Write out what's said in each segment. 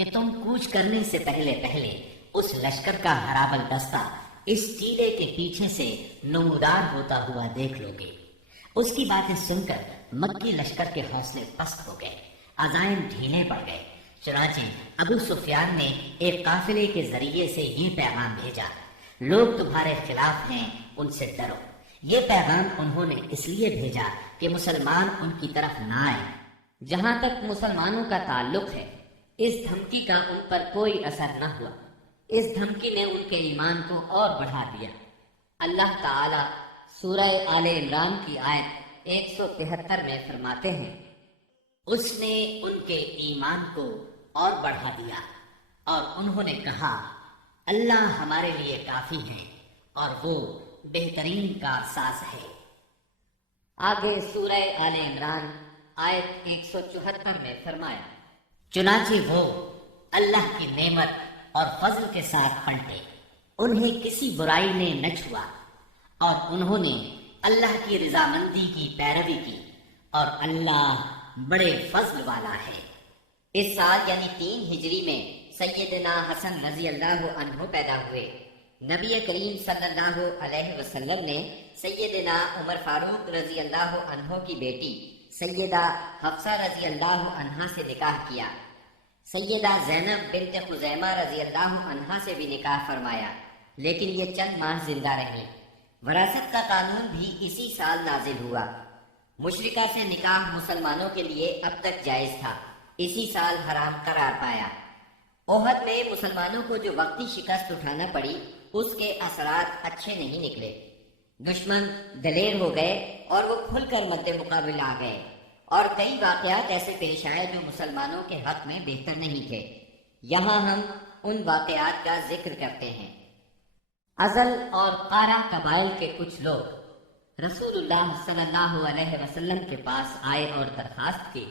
کہ تم کوچ کرنے سے پہلے پہلے اس لشکر کا ہرابل دستہ اس ٹیلے کے پیچھے سے نمودار ہوتا ہوا دیکھ لو گے۔ اس کی باتیں سن کر مکی لشکر کے حوصلے پست ہو گئے، عزائم ڈھیلے پڑ گئے۔ چنانچہ ابو سفیان نے ایک قافلے کے ذریعے سے یہ پیغام بھیجا: لوگ تمہارے خلاف ہیں، ان سے ڈرو۔ یہ پیغام انہوں نے اس لیے بھیجا کہ مسلمان ان کی طرف نہ آئے۔ جہاں تک مسلمانوں کا تعلق ہے، اس دھمکی کا ان پر کوئی اثر نہ ہوا۔ اس دھمکی نے ان کے ایمان کو اور بڑھا دیا۔ اللہ تعالی سورہ آل عمران کی آیت 173 میں فرماتے ہیں: اس نے ان کے ایمان کو اور بڑھا دیا اور انہوں نے کہا اللہ ہمارے لیے کافی ہے اور وہ بہترین کارساز ہے۔ آگے سورہ آل عمران آیت 174 میں فرمایا: چنانچہ وہ اللہ کی نعمت اور فضل کے ساتھ پلٹے، انہیں کسی برائی نے نہ چھوا اور انہوں نے اللہ کی رضامندی کی پیروی کی اور اللہ بڑے فضل والا ہے۔ اس سال یعنی 3 ہجری میں سیدنا حسن رضی اللہ عنہ پیدا ہوئے۔ نبی کریم صلی اللہ علیہ وسلم نے سیدنا عمر فاروق رضی اللہ عنہ کی بیٹی سیدہ حفصہ رضی اللہ عنہا سے نکاح کیا۔ سیدہ زینب بنت خزیمہ رضی اللہ عنہا سے بھی نکاح فرمایا، لیکن یہ چند ماہ زندہ رہیں۔ وراثت کا قانون بھی اسی سال نازل ہوا۔ مشرکہ سے نکاح مسلمانوں کے لیے اب تک جائز تھا، اسی سال حرام قرار پایا۔ احد میں مسلمانوں کو جو وقتی شکست اٹھانا پڑی، اس کے اثرات اچھے نہیں نکلے۔ دشمن دلیر ہو گئے اور وہ کھل کر مد مقابل آ گئے، اور کئی واقعات ایسے پیش آئے جو مسلمانوں کے حق میں بہتر نہیں تھے۔ یہاں ہم ان واقعات کا ذکر کرتے ہیں۔ ازل اور قارہ قبائل کے کچھ لوگ رسول اللہ صلی اللہ علیہ وسلم کے پاس آئے اور درخواست کی: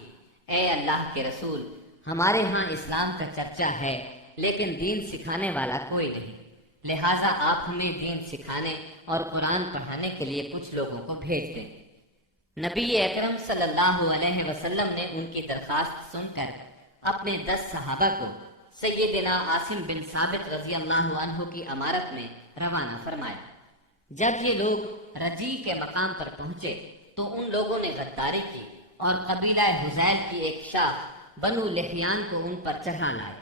اے اللہ کے رسول، ہمارے ہاں اسلام کا چرچا ہے لیکن دین سکھانے والا کوئی نہیں، لہٰذا آپ ہمیں دین سکھانے اور قرآن پڑھانے کے لیے کچھ لوگوں کو بھیج دیں۔ نبی اکرم صلی اللہ علیہ وسلم نے ان کی درخواست سن کر اپنے 10 صحابہ کو سیدنا عاصم بن ثابت رضی اللہ عنہ کی امارت میں روانہ فرمایا۔ جب یہ لوگ رجی کے مقام پر پہنچے تو ان لوگوں نے غداری کی اور قبیلہ حذیل کی ایک شاخ بنو لحیان کو ان پر چڑھا لائے۔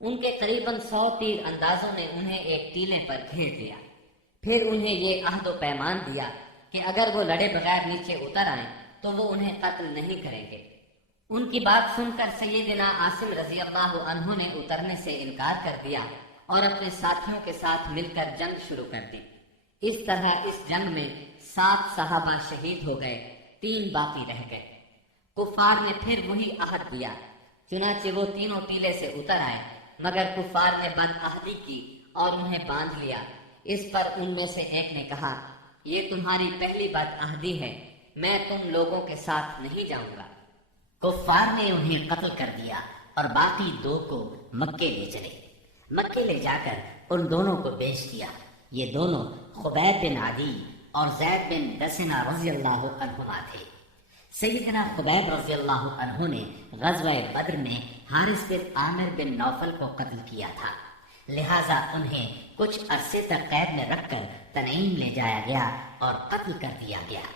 ان کے قریباً 100 تیر اندازوں نے انہیں ایک ٹیلے پر گھیر لیا۔ پھر انہیں یہ عہد و پیمان دیا کہ اگر وہ لڑے بغیر نیچے اتر آئیں تو وہ انہیں قتل نہیں کریں گے۔ ان کی بات سن کر سیدنا عاصم رضی اللہ عنہ نے اترنے سے انکار کر دیا اور اپنے ساتھیوں کے ساتھ مل کر جنگ شروع کر دی۔ اس طرح اس جنگ میں 7 صحابہ شہید ہو گئے، 3 باقی رہ گئے۔ کفار نے پھر وہی عہد دیا، چنانچہ وہ تینوں ٹیلے سے اتر آئے، مگر کفار نے بد عہدی کی اور انہیں باندھ لیا۔ اس پر ان میں سے ایک نے کہا: یہ تمہاری پہلی بد عہدی ہے، میں تم لوگوں کے ساتھ نہیں جاؤں گا۔ کفار نے انہیں قتل کر دیا اور باقی 2 کو مکے لے چلے۔ مکے لے جا کر ان دونوں کو بیچ دیا۔ یہ دونوں خبیب بن عدی اور زید بن دسنہ رضی اللہ عنہما تھے۔ سیدنا خبیب رضی اللہ عنہ نے غزوہ بدر میں حارث بن عامر بن نوفل کو قتل کیا تھا، لہٰذا انہیں کچھ عرصے تک قید میں رکھ کر تنعیم لے جایا گیا اور قتل کر دیا گیا۔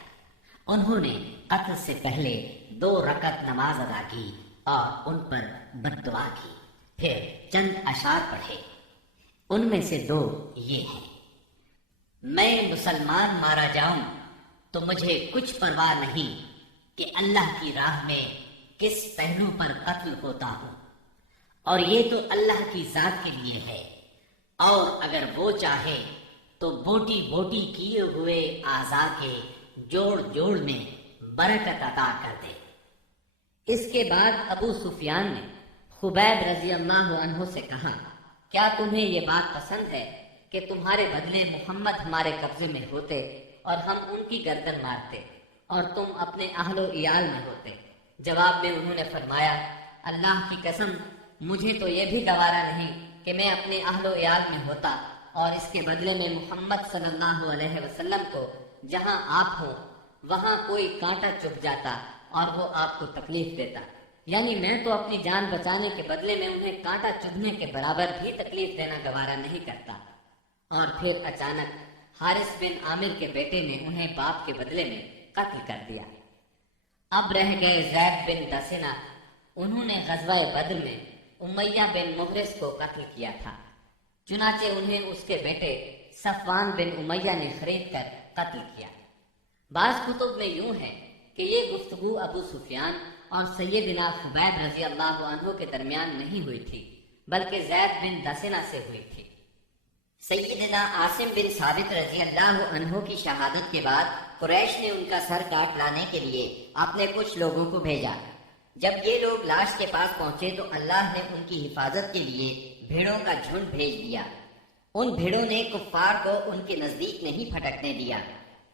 انہوں نے قتل سے پہلے 2 رکعت نماز ادا کی اور ان پر بد دعا کی، پھر چند اشعار پڑھے۔ ان میں سے 2 یہ ہیں: میں مسلمان مارا جاؤں تو مجھے کچھ پرواہ نہیں کہ اللہ کی راہ میں کس پہلو پر قتل ہوتا ہوں، اور یہ تو اللہ کی ذات کے لیے ہے، اور اگر وہ چاہے تو بوٹی بوٹی کیے ہوئے اعضاء کے جوڑ جوڑ میں برکت عطا کر دے۔ اس کے بعد ابو سفیان نے خبیب رضی اللہ عنہ سے کہا: کیا تمہیں یہ بات پسند ہے کہ تمہارے بدلے محمد ہمارے قبضے میں ہوتے اور ہم ان کی گردن مارتے اور تم اپنے اہل و عیال میں ہوتے؟ جواب میں انہوں نے فرمایا: اللہ کی قسم، مجھے تو یہ بھی گوارا نہیں کہ میں اپنے اہل و عیال میں ہوتا اور اس کے بدلے میں محمد صلی اللہ علیہ وسلم کو جہاں آپ ہوں وہاں کوئی کانٹا چبھ جاتا اور وہ آپ کو تکلیف دیتا۔ یعنی میں تو اپنی جان بچانے کے بدلے میں انہیں کانٹا چبھنے کے برابر بھی تکلیف دینا گوارا نہیں کرتا۔ اور پھر اچانک حارث بن عامر کے بیٹے نے انہیں باپ کے بدلے میں قتل کر دیا۔ اب رہ گئے زید بن دسنہ، انہوں نے غزوہ بدر میں امیہ بن محرز کو قتل کیا تھا، چنانچہ انہیں اس کے بیٹے صفوان بن امیہ نے خرید کر قتل کیا۔ بعض کتب میں یوں ہے کہ یہ گفتگو ابو سفیان اور سیدنا خبیب رضی اللہ عنہ کے درمیان نہیں ہوئی تھی، بلکہ زید بن دسنہ سے ہوئی تھی۔ سیدنا عاصم بن ثابت رضی اللہ عنہ کی شہادت کے بعد قریش نے ان کا سر کاٹ لانے کے لیے اپنے کچھ لوگوں کو بھیجا۔ جب یہ لوگ لاش کے پاس پہنچے تو اللہ نے ان کی حفاظت کے لیے بھیڑوں کا جھنڈ بھیج دیا۔ ان بھیڑوں نے کفار کو ان کے نزدیک نہیں پھٹکنے دیا۔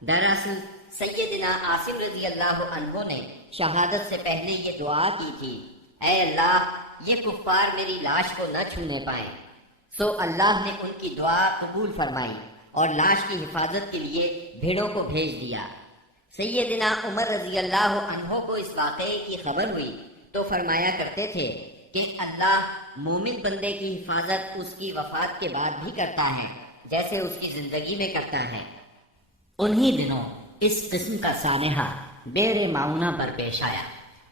دراصل سیدنا عاصم رضی اللہ عنہ نے شہادت سے پہلے یہ دعا کی تھی، اے اللہ، یہ کفار میری لاش کو نہ چھونے پائیں۔ سو اللہ نے ان کی دعا قبول فرمائی اور لاش کی حفاظت کے لیے بھیڑوں کو بھیج دیا۔ سیدنا عمر رضی اللہ عنہ کو اس واقعے کی خبر ہوئی تو فرمایا کرتے تھے کہ اللہ مومن بندے کی حفاظت اس کی وفات کے بعد بھی کرتا ہے جیسے اس کی زندگی میں کرتا ہے۔ انہی دنوں اس قسم کا سانحہ بئر معونہ پر پیش آیا۔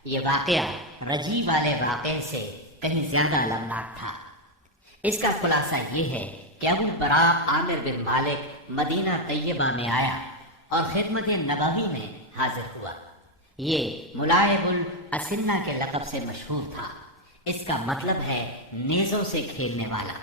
یہ واقعہ رجی والے واقعے سے کہیں زیادہ المناک تھا۔ اس کا خلاصہ یہ ہے کہ ابو براء عامر بن مالک مدینہ طیبہ میں آیا اور خدمت نبوی میں حاضر ہوا۔ یہ ملائب الاسنہ کے لقب سے مشہور تھا۔ اس کا مطلب ہے نیزوں سے کھیلنے والا۔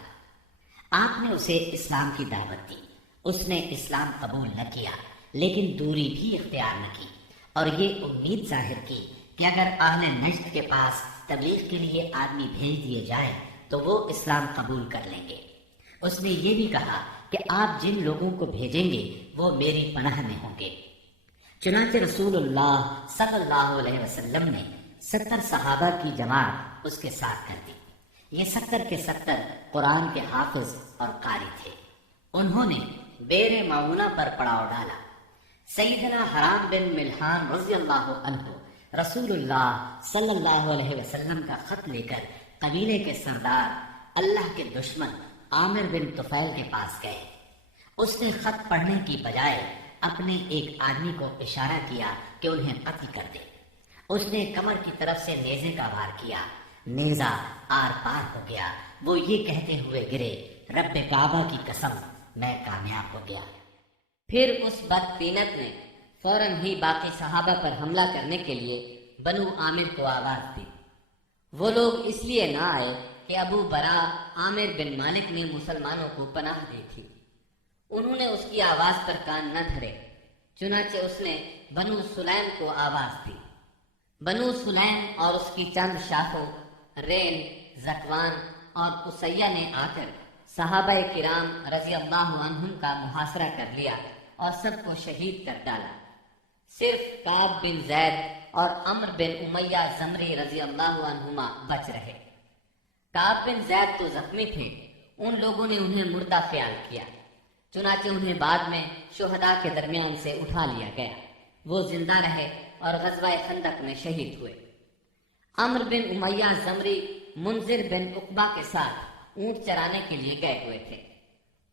آپ نے اسے اسلام کی دعوت دی، اس نے اسلام قبول نہ کیا، لیکن دوری بھی اختیار نہ کی اور یہ امید ظاہر کی کہ اگر اہل نجد کے پاس تبلیغ کے لیے آدمی بھیج دیے جائیں تو وہ اسلام قبول کر لیں گے۔ اس نے یہ بھی کہا کہ آپ جن لوگوں کو بھیجیں گے وہ میری پناہ میں ہوں گے۔ چنانچہ رسول اللہ صلی اللہ علیہ وسلم نے 70 صحابہ کی جماعت اس کے ساتھ کر دی۔ یہ 70 کے 70 قرآن کے حافظ اور قاری تھے۔ انہوں نے بئر معونہ پر پڑاؤ ڈالا۔ سیدنا حرام بن ملحان رضی اللہ عنہ رسول اللہ صلی اللہ علیہ وسلم کا خط لے کر قبیلے کے سردار اللہ کے دشمن عامر بن طفیل کے پاس گئے۔ اس نے خط پڑھنے کی بجائے اپنے ایک آدمی کو اشارہ کیا کہ انہیں قتل کر دے۔ اس نے کمر کی طرف سے نیزے کا وار کیا، نیزہ آر پار ہو گیا۔ وہ یہ کہتے ہوئے گرے، رب کعبہ کی قسم، میں کامیاب ہو گیا۔ پھر اس بدتینت نے فوراً ہی باقی صحابہ پر حملہ کرنے کے لیے بنو عامر کو آواز دی۔ وہ لوگ اس لیے نہ آئے کہ ابو براء عامر بن مالک نے مسلمانوں کو پناہ دی تھی۔ انہوں نے اس کی آواز پر کان نہ دھرے، چنانچہ اس نے بنو سلیم کو آواز دی۔ بنو سلیم اور اس کی چند شاخوں رین، زکوان اور قصیہ نے آ کر صحابہ کرام رضی اللہ عنہم کا محاصرہ کر لیا اور سب کو شہید کر ڈالا۔ صرف کعب بن زید اور عمر بن امیہ زمری رضی اللہ عنہما بچ رہے۔ کعب بن زید تو زخمی تھے، ان لوگوں نے انہیں مردہ خیال کیا، چنانچہ انہیں بعد میں شہداء کے درمیان سے اٹھا لیا گیا۔ وہ زندہ رہے اور غزوہ خندق میں شہید ہوئے۔ عمر بن امیہ زمری منذر بن عقبہ کے ساتھ اونٹ چرانے کے لیے گئے ہوئے تھے۔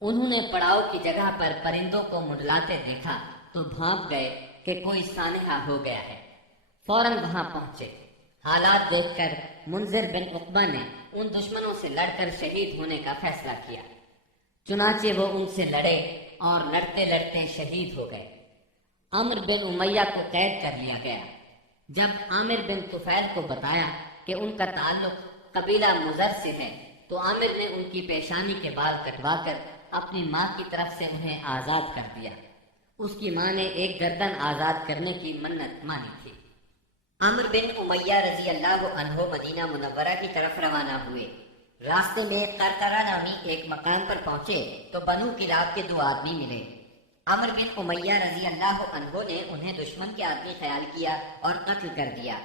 انہوں نے پڑاؤ کی جگہ پر پرندوں کو منڈلاتے دیکھا تو بھانپ گئے کہ کوئی سانحہ ہو گیا ہے۔ فوراً وہاں پہنچے۔ حالات دیکھ کر منذر بن عقبہ نے ان دشمنوں سے لڑ کر شہید ہونے کا فیصلہ کیا۔ چنانچہ وہ ان سے لڑے اور لڑتے لڑتے شہید ہو گئے۔ عمر بن امیہ کو قید کر لیا گیا۔ جب عامر بن طفیل کو بتایا کہ ان کا تعلق قبیلہ مضر سے ہے تو عامر نے ان کی پیشانی کے بال کٹوا کر اپنی ماں کی طرف سے انہیں آزاد کر دیا۔ اس کی ماں نے ایک گردن آزاد کرنے کی منت مانی تھی۔ عامر بن امیہ رضی اللہ عنہ مدینہ منورہ کی طرف روانہ ہوئے۔ راستے میں قرقرہ نامی ایک مقام پر پہنچے تو بنو کلاب کے 2 آدمی ملے۔ عامر بن امیہ رضی اللہ عنہ نے انہیں دشمن کے آدمی خیال کیا اور قتل کر دیا،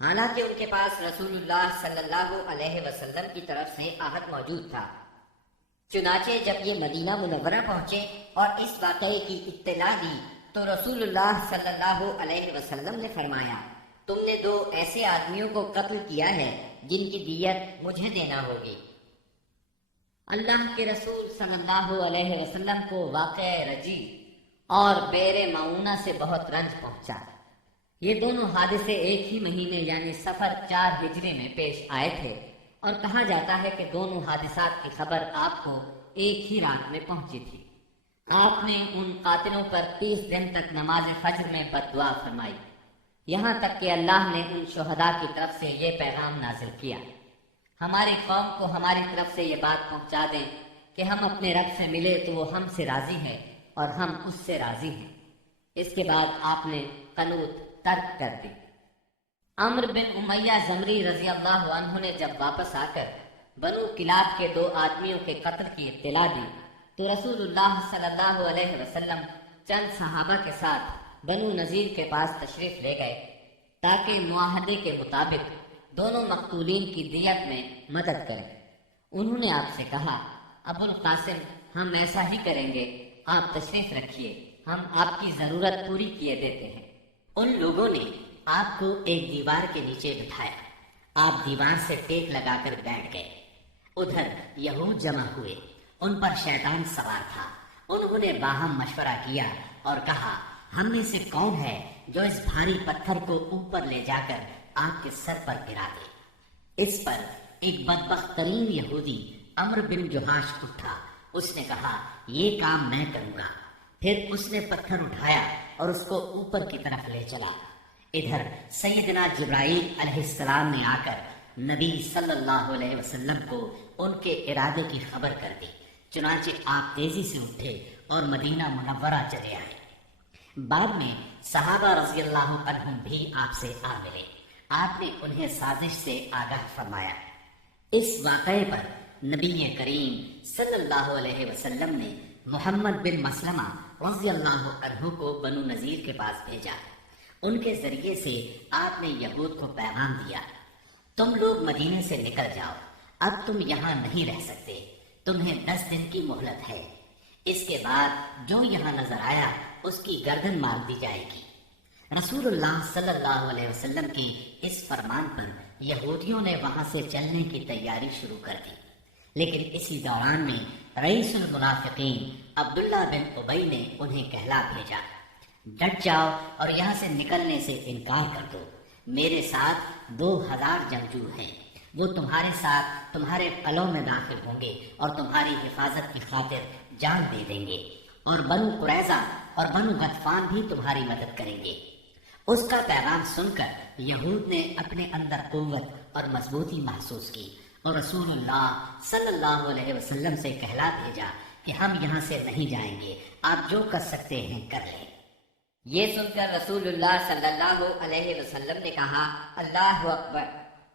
حالانکہ ان کے پاس رسول اللہ صلی اللہ علیہ وسلم کی طرف سے عہد موجود تھا۔ چنانچہ جب یہ مدینہ منورہ پہنچے اور اس واقعے کی اطلاع دی تو رسول اللہ صلی اللہ علیہ وسلم نے فرمایا، تم نے 2 ایسے آدمیوں کو قتل کیا ہے جن کی دیت مجھے دینا ہوگی۔ اللہ کے رسول صلی اللہ علیہ وسلم کو واقع رجی اور بیر معونہ سے بہت رنج پہنچا۔ یہ دونوں حادثے ایک ہی مہینے یعنی صفر 4 ہجری میں پیش آئے تھے، اور کہا جاتا ہے کہ دونوں حادثات کی خبر آپ کو ایک ہی رات میں پہنچی تھی۔ آپ نے ان قاتلوں پر 30 دن تک نماز فجر میں بد دعا فرمائی، یہاں تک کہ اللہ نے ان شہداء کی طرف سے یہ پیغام نازل کیا: ہماری قوم کو ہماری طرف سے یہ بات پہنچا دیں کہ ہم اپنے رب سے ملے تو وہ ہم سے راضی ہے اور ہم اس سے راضی ہیں۔ اس کے بعد آپ نے قنوت ترک کر دی۔ عمرو بن امیہ زمری رضی اللہ عنہ نے جب واپس آ کر بنو کلاب کے 2 آدمیوں کے قتل کی اطلاع دی تو رسول اللہ صلی اللہ علیہ وسلم چند صحابہ کے ساتھ بنو نذیر کے پاس تشریف لے گئے تاکہ معاہدے کے مطابق دونوں مقتولین کی دیت میں مدد کریں۔ انہوں نے آپ سے کہا: ابو القاسم، ہم ایسا ہی کریں گے، آپ تشریف رکھیے، ہم آپ کی ضرورت پوری کیے دیتے ہیں۔ ان لوگوں نے آپ کو ایک دیوار کے نیچے بٹھایا، آپ دیوار سے ٹیک لگا کر بیٹھ گئے۔ ادھر یہود جمع ہوئے، ان پر شیطان سوار تھا۔ انہوں نے باہم مشورہ کیا اور کہا: ہم میں سے کون ہے جو اس بھاری پتھر کو اوپر لے جا کر آپ کے سر پر گرا دے؟ اس پر ایک بدبخت ترین یہودی عمرو بن جہاش اٹھا۔ اس نے کہا: یہ کام میں کروں گا۔ پھر اس نے پتھر اٹھایا اور اس کو اوپر کی طرف لے چلا۔ ادھر سیدنا جبرائیل علیہ السلام نے آ کر نبی صلی اللہ علیہ وسلم کو ان کے ارادے کی خبر کر دی۔ چنانچہ آپ تیزی سے اٹھے اور مدینہ منورہ چلے آئے۔ بعد میں صحابہ رضی اللہ عنہم بھی آپ سے آ ملے۔ آپ نے انہیں سازش سے آگاہ فرمایا۔ اس واقعے پر نبی کریم صلی اللہ علیہ وسلم نے محمد بن مسلمہ رضی اللہ عنہ کو بنو نذیر کے پاس بھیجا۔ ان کے ذریعے سے آپ نے یہود کو پیغام دیا: تم لوگ مدینے سے نکل جاؤ، اب تم یہاں نہیں رہ سکتے، تمہیں 10 دن کی مہلت ہے۔ اس کے بعد جو یہاں نظر آیا اس کی گردن مار دی جائے گی۔ رسول اللہ صلی اللہ علیہ وسلم کے اس فرمان پر یہودیوں نے وہاں سے چلنے کی تیاری شروع کر دی، لیکن اسی دوران میں رئیس المنافقین عبداللہ بن ابی نے انہیں کہلا بھیجا: ڈٹ جاؤ اور یہاں سے نکلنے سے انکار کر دو۔ میرے ساتھ 2000 جنگجو ہیں، وہ تمہارے ساتھ تمہارے قلعوں میں داخل ہوں گے اور تمہاری حفاظت کی خاطر جان دے دیں گے، اور بنو قریظہ اور بنو غطفان بھی تمہاری مدد کریں گے۔ اس کا پیغام سن کر یہود نے اپنے اندر قوت اور مضبوطی محسوس کی اور رسول اللہ صلی اللہ علیہ وسلم سے کہلا بھیجا کہ ہم یہاں سے نہیں جائیں گے، آپ جو کر سکتے ہیں کر لیں۔ یہ سن کر رسول اللہ صلی اللہ علیہ وسلم نے کہا: اللہ اکبر۔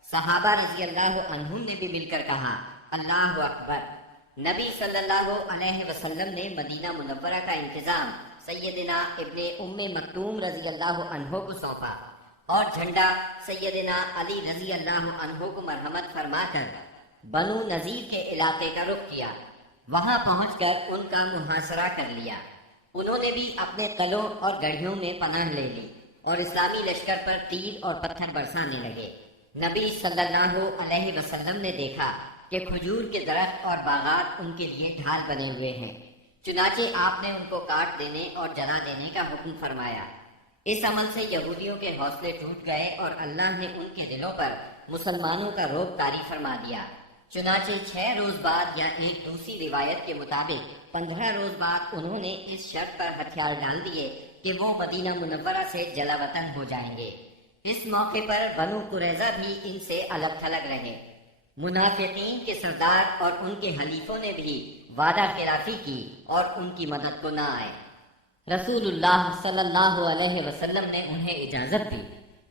صحابہ رضی اللہ عنہم نے بھی مل کر کہا: اللہ اکبر۔ نبی صلی اللہ علیہ وسلم نے مدینہ منورہ کا انتظام سیدنا ابن ام مکتوم رضی اللہ عنہ کو سونپا اور جھنڈا سیدنا علی رضی اللہ عنہ کو مرحمت فرما کر بنو نذیر کے علاقے کا رخ کیا۔ وہاں پہنچ کر ان کا محاصرہ کر لیا۔ انہوں نے بھی اپنے قلعوں اور گڑھیوں میں پناہ لے لی اور اسلامی لشکر پر تیر اور پتھر برسانے لگے۔ نبی صلی اللہ علیہ وسلم نے دیکھا کہ کھجور کے درخت اور باغات ان کے لیے ڈھال بنے ہوئے ہیں، چنانچہ آپ نے ان کو کاٹ دینے اور جلا دینے کا حکم فرمایا۔ اس عمل سے یہودیوں کے حوصلے ٹوٹ گئے اور اللہ نے ان کے دلوں پر مسلمانوں کا رعب طاری فرما دیا۔ چنانچہ 6 روز بعد یا ایک دوسری روایت کے مطابق 15 روز بعد انہوں نے اس شرط پر ہتھیار ڈال دیے کہ وہ مدینہ منورہ سے جلا وطن ہو جائیں گے۔ اس موقع پر بنو قریظہ بھی ان سے الگ تھلگ رہے۔ منافقین کے سردار اور ان کے حلیفوں نے بھی وعدہ خلافی کی اور ان کی مدد کو نہ آئے۔ رسول اللہ صلی اللہ علیہ وسلم نے انہیں اجازت دی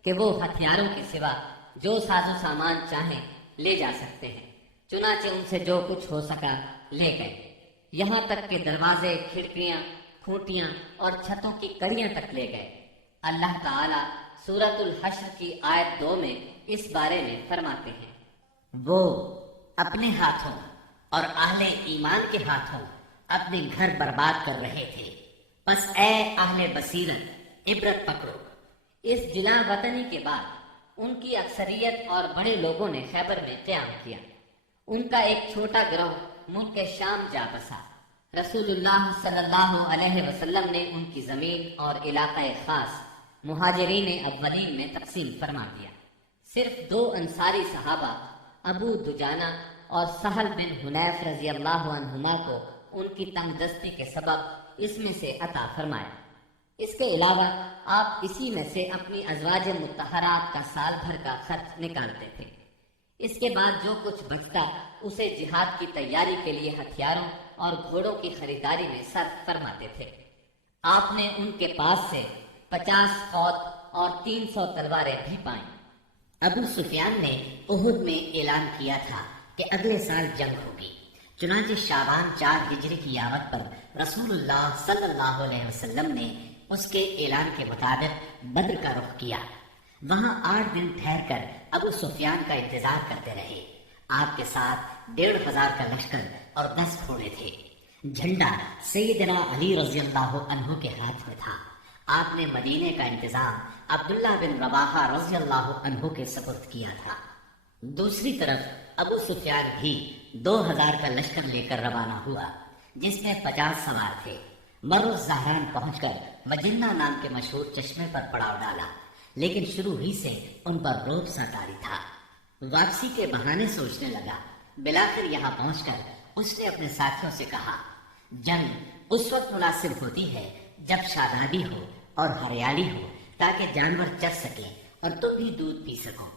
کہ وہ ہتھیاروں کے سوا جو ساز و سامان چاہیں لے جا سکتے ہیں۔ چنانچہ ان سے جو کچھ ہو سکا لے گئے، یہاں تک کہ دروازے، کھڑکیاں، کھوٹیاں اور چھتوں کی کڑیاں تک لے گئے۔ اللہ تعالی سورۃ الحشر کی آیت 2 میں اس بارے میں فرماتے ہیں: وہ اپنے ہاتھوں اور اہل ایمان کے ہاتھوں اپنے گھر برباد کر رہے تھے، پس اے اہل بصیرت عبرت پکڑو۔ اس جلا وطنی کے بعد ان کی اکثریت اور بڑے لوگوں نے خیبر میں قیام کیا۔ ان کا ایک چھوٹا گروہ ملک شام جا بسا۔ رسول اللہ صلی اللہ علیہ وسلم نے ان کی زمین اور علاقہ خاص مہاجرین اولین میں تقسیم فرما دیا۔ صرف 2 انصاری صحابہ ابو دجانہ اور سہل بن حنیف رضی اللہ عنہما کو ان کی تنگ دستی کے سبب اس میں سے عطا فرمایا۔ اس کے علاوہ آپ اسی میں سے اپنی ازواج مطہرات کا سال بھر کا خرچ نکالتے تھے۔ اس کے بعد جو کچھ بچتا اسے جہاد کی تیاری کے لیے ہتھیاروں اور گھوڑوں کی خریداری میں صرف فرماتے تھے۔ آپ نے ان کے پاس سے 50 فوج اور 300 تلواریں بھی پائیں۔ ابو سفیان نے احد میں اعلان کیا تھا کہ اگلے سال جنگ ہوگی، چنانچہ شعبان 4 ہجری کی آمد پر رسول اللہ صلی اللہ علیہ وسلم نے اس کے اعلان کے مطابق بدر کا رخ کیا۔ وہاں 8 دن ٹھہر کر ابو سفیان کا انتظار کرتے رہے۔ آپ کے ساتھ 1500 کا لشکر اور 10 گھوڑے تھے۔ جھنڈا سیدنا علی رضی اللہ عنہ کے ہاتھ میں تھا۔ آپ نے مدینے کا انتظام عبداللہ بن رواحہ رضی اللہ عنہ کے سپرد کیا تھا۔ دوسری طرف ابو سفیان بھی 2000 کا لشکر لے کر روانہ ہوا، جس میں 50 سوار تھے۔ مر الزہران پہنچ کر مجنہ نام کے مشہور چشمے پر پڑاؤ ڈالا، لیکن شروع ہی سے ان پر روب سا طاری تھا۔ واپسی کے بہانے سوچنے لگا۔ بلاخر یہاں پہنچ کر اس نے اپنے ساتھیوں سے کہا، جنگ اس وقت مناسب ہوتی ہے جب شادابی ہو اور ہریالی ہو، تاکہ جانور چر سکیں اور تم بھی دودھ پی سکو۔